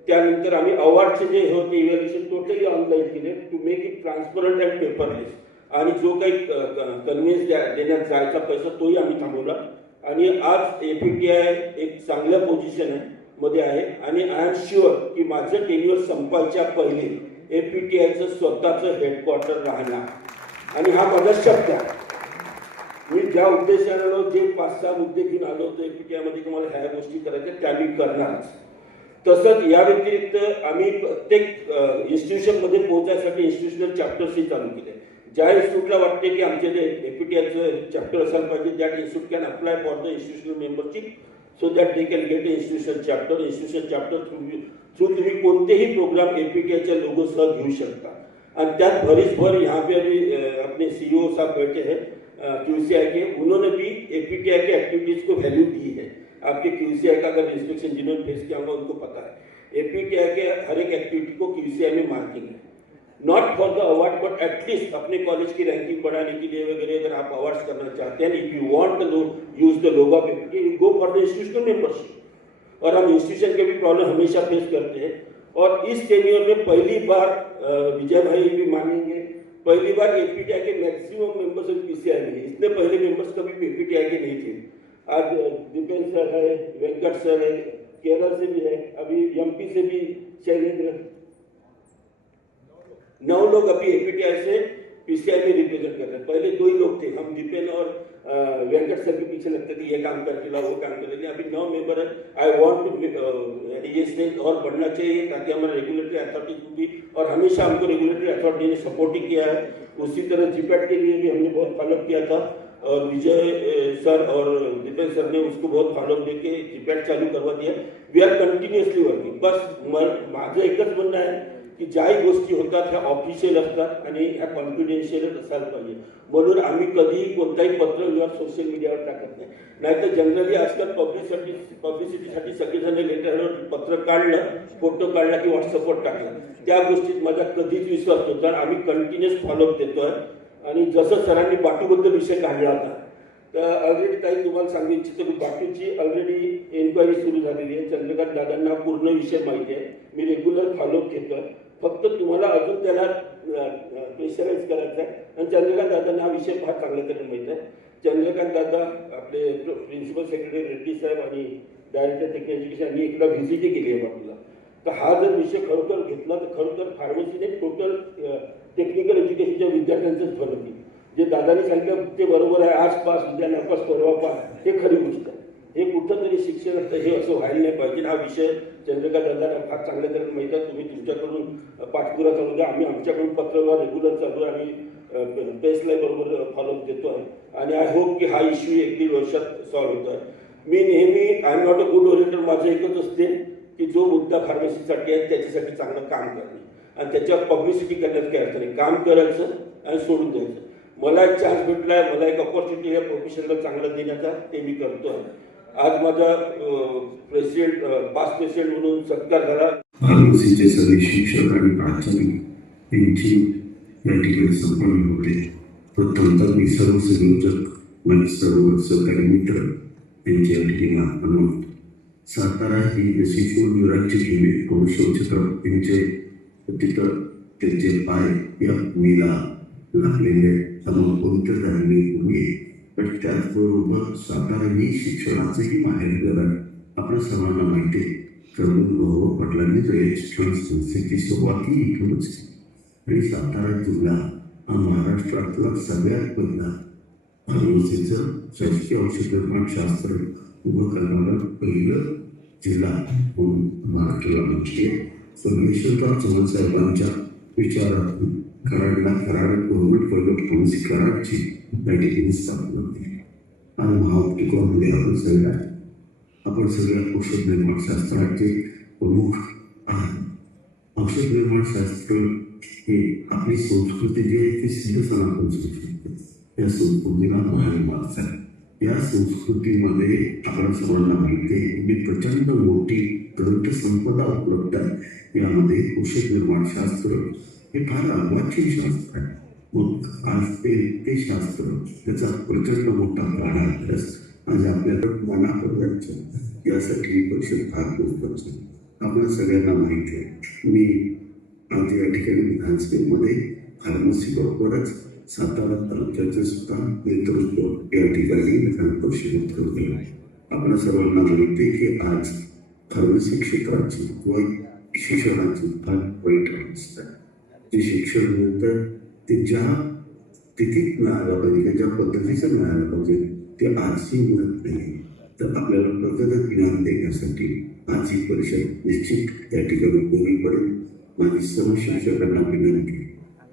त्यानंतर आम्ही अवॉर्डचे जे होते इव्हॅल्युएशन टोटली ऑनलाईन केले to make it transparent and paperless. आणि जो काही कन्व्हिन्स देण्यात जायचा पैसा तोही आम्ही थांबवला. आणि आज APTI एक चांगल्या पोझिशन मध्ये आहे आणि आय एम शुअर की माझं टेन्युअर संपायच्या पहिले APTIचं स्वतःचं हेडक्वार्टर राहणार आणि हा माझा शब्द आहे. मी ज्या उद्देशाने जे 5-6 मुद्दे घेऊन आलो होतो APTI मध्ये तुम्हाला ह्या गोष्टी करायच्या त्या मी करणारच. तसंच या व्यतिरिक्त आम्ही प्रत्येक इन्स्टिट्यूशनमध्ये पोहोचण्यासाठी इन्स्टिट्यूशनल चॅप्टर्सही चालू केले. ज्या इन्स्टिट्यूटला वाटते की आमचे जे APTIचं चॅप्टर असायला पाहिजे, that institute can apply for the institutional membership so that they can get institutional chapter. Institutional chapter through तुम्ही कोणतेही प्रोग्राम APTIच्या लोगोसह घेऊ शकता. आणि त्यात भर यहाँ पे अभी अपने CEO साहब बैठे हैं QCI के, उन्होंने भी APTI के एक्टिविटीज को वैल्यू दी है. आपके QCI का अगर इंस्पेक्शन जिन्होंने फेस किया होगा उनको पता है APTI के हर एक एक्टिविटी को QCI में मार्किंग है. Not for the award but at least अपने कॉलेज की रैंकिंग बढ़ाने के लिए वगैरह अगर आप अवार्ड्स करना चाहते हैं, if you want to use the logo of APTI, you go for the institutional membership. और हम इंस्टीट्यूशन के भी प्रॉब्लम हमेशा फेस करते हैं. और इस टेन्योर में पहली बार विजय भाई भी मानेंगे, पहली बार APTI के मैक्सिमम मेंबर्स PCI में. इतने पहले मेंबर्स कभी APTI के नहीं थे. आज दीपेन सर है, वेंकट सर है, केरल से भी है, अभी MP से भी शैलेंद्र, 9 लोग अभी APTI से PCI में रिप्रेजेंट कर रहे हैं. पहले 2 ही लोग थे, हम दीपेन और वेंकट सर के पीछे लगते थे ये काम करके लाओ वो काम कर लेते. अभी 9 मेंबर है. आई वांट टू ये स्टेज और बढ़ना चाहिए ताकि हमारे रेगुलेटरी अथॉरिटीज को भी, और हमेशा हमको रेगुलेटरी अथॉरिटी ने सपोर्ट ही किया है. उसी तरह GPAT के लिए भी हमने बहुत फॉलोअप किया था और विजय सर और दीपेन सर ने उसको बहुत फॉलोअप देके GPAT चालू करवा दिया. We are continuously working. बस माझं एकच म्हणणं आहे की ज्याही गोष्टी होतात ह्या ऑफिशियल असतात आणि ह्या कॉन्फिडेन्शियलच असायला पाहिजे. म्हणून आम्ही कधीही कोणताही पत्रव्यवहार सोशल मीडियावर टाकत नाही. नाहीतर जनरली आजकाल पब्लिसिटीसाठी सगळेजण लेटरवर पत्र काढलं, फोटो काढला की व्हॉट्सअपवर टाकला. त्या गोष्टीत माझा कधीच विश्वास नव्हता. आम्ही कंटिन्युअस फॉलोअप देतोय. आणि जसं सरांनी बाटूबद्दल विषय काढला होता, तर ऑलरेडी काही तुम्हाला सांगू इच्छितो की बाटूची ऑलरेडी एन्क्वायरी सुरू झालेली आहे. चंद्रकांत दादांना पूर्ण विषय माहिती आहे. मी रेग्युलर फॉलोअप घेतोय. फक्त तुम्हाला अजून त्याला प्रेशराईज करायचं आहे. आणि चंद्रकांत दादांना हा विषय फार चांगल्या तऱ्हेने माहिती आहे. चंद्रकांत दादा, आपले प्रिन्सिपल सेक्रेटरी रेड्डी साहेब आणि डायरेक्टर टेक्निकल एज्युकेशन यांनी एकदा व्हिजिटही केली आहे बाटूला. तर हा जर विषय खरोखर घेतला तर खरोखर फार्मसीने टोटल टेक्निकल एज्युकेशनच्या विद्यार्थ्यांचंच भलं केलं. जे दादांनी सांगितलं ते बरोबर आहे. आज पास, उद्या नापास, परवा पास, हे खरी गोष्ट आहे. हे कुठं तरी शिक्षण असतं, हे असं व्हायला नाही पाहिजे. हा विषय चंद्रकांत दादांना फार चांगल्या तऱ्हेने माहिती आहे. तुम्ही तुमच्याकडून पाठपुरा चालू द्या. आम्ही आमच्याकडून पत्रव्यवहार रेग्युलर चालू आहे. आम्ही पेसलाही बरोबर फॉलोअप देतो आहे. आणि आय होप की हा इश्यू 1-1.5 वर्षात सॉल्व्ह होतो आहे. मी नेहमी I am not a good orienter. माझं एकच असते की जो मुद्दा फार्मसीसाठी आहे त्याच्यासाठी चांगलं काम करणे आणि त्याच्यावर पब्लिसिटी करण्यात काही अर्थ नाही. काम करायचं आणि सोडून द्यायचं. मला एक चान्स भेटलाय, मला एक ऑपॉर्च्युनिटी या प्रोफेशनला चांगलं देण्याचा, ते मी करतोय. आज माझा प्रेसिडेंट, पास्ट प्रेसिडेंट म्हणून सत्कार झाला. फार्मसीचे सगळे शिक्षक आणि प्राचार्य यांची या ठिकाणी संपन्न होते. प्रथमतः मी सर्व संयोजक आणि सर्व सहकारी मित्र यांची या ठिकाणी आपण सातारा ही जशी राज्य केली कौशलचित्र यांचे तिथं त्यांचे पाय या भूमीला लागलेले त्यामुळे पवित्र झालेली भूमी. पण त्याचबरोबर सातारा ही शिक्षणाचंही माहेरघर आहे. आपल्या सर्वांना माहिती आहे भाऊ पाटलांनी जो शिक्षण संस्थेची सुरुवात ही इथूनच केली. आणि सातारा जिल्हा हा महाराष्ट्रातला सगळ्यात पहिला फार्मसीचं शासकीय औषध निर्माण शास्त्र उभं करणारं पहिलं जिल्हा म्हणून महाराष्ट्राला माहिती आहे. यशवंतराव चव्हाण साहेबांच्या विचारातून कराडला Karad government college of pharmacy कराडची या ठिकाणी स्थापना केली. आणि महाउपटिकॉमध्ये आपण सगळ्या औषध निर्माण शास्त्राचे प्रमुख आहात. औषध निर्माण शास्त्र हे आपली संस्कृती जी आहे ती सिद्ध सनातन संस्कृती. या संस्कृतीला महामार्ग आहे. या संस्कृतीमध्ये आपल्या सर्वांना माहिती आहे प्रचंड मोठी ग्रंथसंपदा उपलब्ध आहे. यामध्ये औषध निर्माण शास्त्र हे फार अर्वाचीन शास्त्र आहे. मग आज ते शास्त्र त्याचा प्रचंड मोठा गाडा अभ्यास आज आपल्याकडे मनाकडे जायचं यासाठी परिषद फार महत्वाचं. आपल्या सगळ्यांना माहिती आहे मी आज या ठिकाणी विधानसभेमध्ये फार्मसी बरोबरच सातारा तालुक्याचे सुद्धा नेतृत्व या ठिकाणी विधान परिषदेत ठेवलेलं आहे. आपल्या सर्वांना माहिती आहे की आज फार्मसी क्षेत्राची व शिक्षणाची फार वाईट अवस्था आहे. जे शिक्षण मिळतं ते ज्या स्थितीत मिळालं पाहिजे, ज्या पद्धतीचं मिळालं पाहिजे ते आजही मिळत नाही. तर आपल्याला प्रगत ज्ञान देण्यासाठी आज ही परिषद निश्चित त्या ठिकाणी उपयोगी पडेल. माझी सर्व शिक्षकांना विनंती,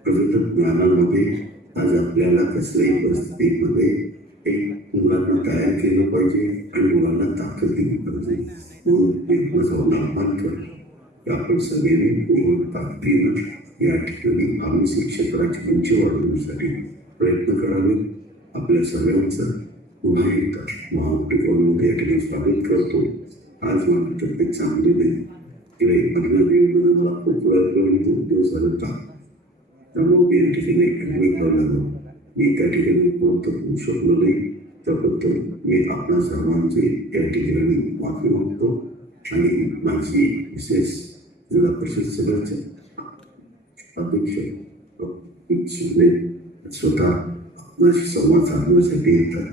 प्रगत ज्ञानामध्ये आज आपल्याला कसल्याही परिस्थितीमध्ये एक मुलांना तयार केलं पाहिजे आणि मुलांना ताकद दिली पाहिजे. म्हणून एक माझं आव्हान करतो आपण सगळ्यांनी पूर्ण ताकदीनं या ठिकाणी फार्मसी क्षेत्राची उंची वाढवण्यासाठी प्रयत्न करावे. आपल्या सगळ्यांचं पुन्हा एकदा महाउपटिकॉनमध्ये या ठिकाणी स्वागत करतो. आज माझी तब्येत चांगली नाही. तिकडे मला खूप वेळ 2 दिवस झालं का, त्यामुळे मी या ठिकाणी ॲडमिट झालं. मी त्या ठिकाणी कोणतं होऊ शकलो नाही. त्याबद्दल मी आपल्या सर्वांचे या ठिकाणी माफी मागतो. आणि माझी विशेष जिल्हा परिषद सदस्य अध्यक्ष शिंदे स्वतः आपल्याशी संवाद साधण्यासाठी येतात.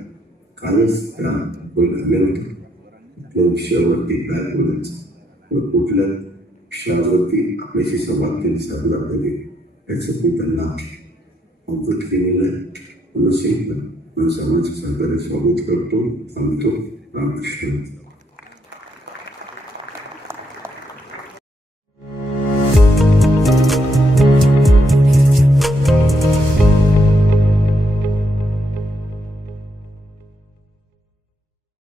कालच त्या बोलले होते कुठल्या विषयावरती काय बोलायचं व कुठल्या विषयावरती आपल्याशी संवाद साधला पाहिजे याचं मी त्यांना अवगत केलेलं आहे. मला सर्वांचं सरकारी स्वागत करतो. सांगतो रामकृष्ण.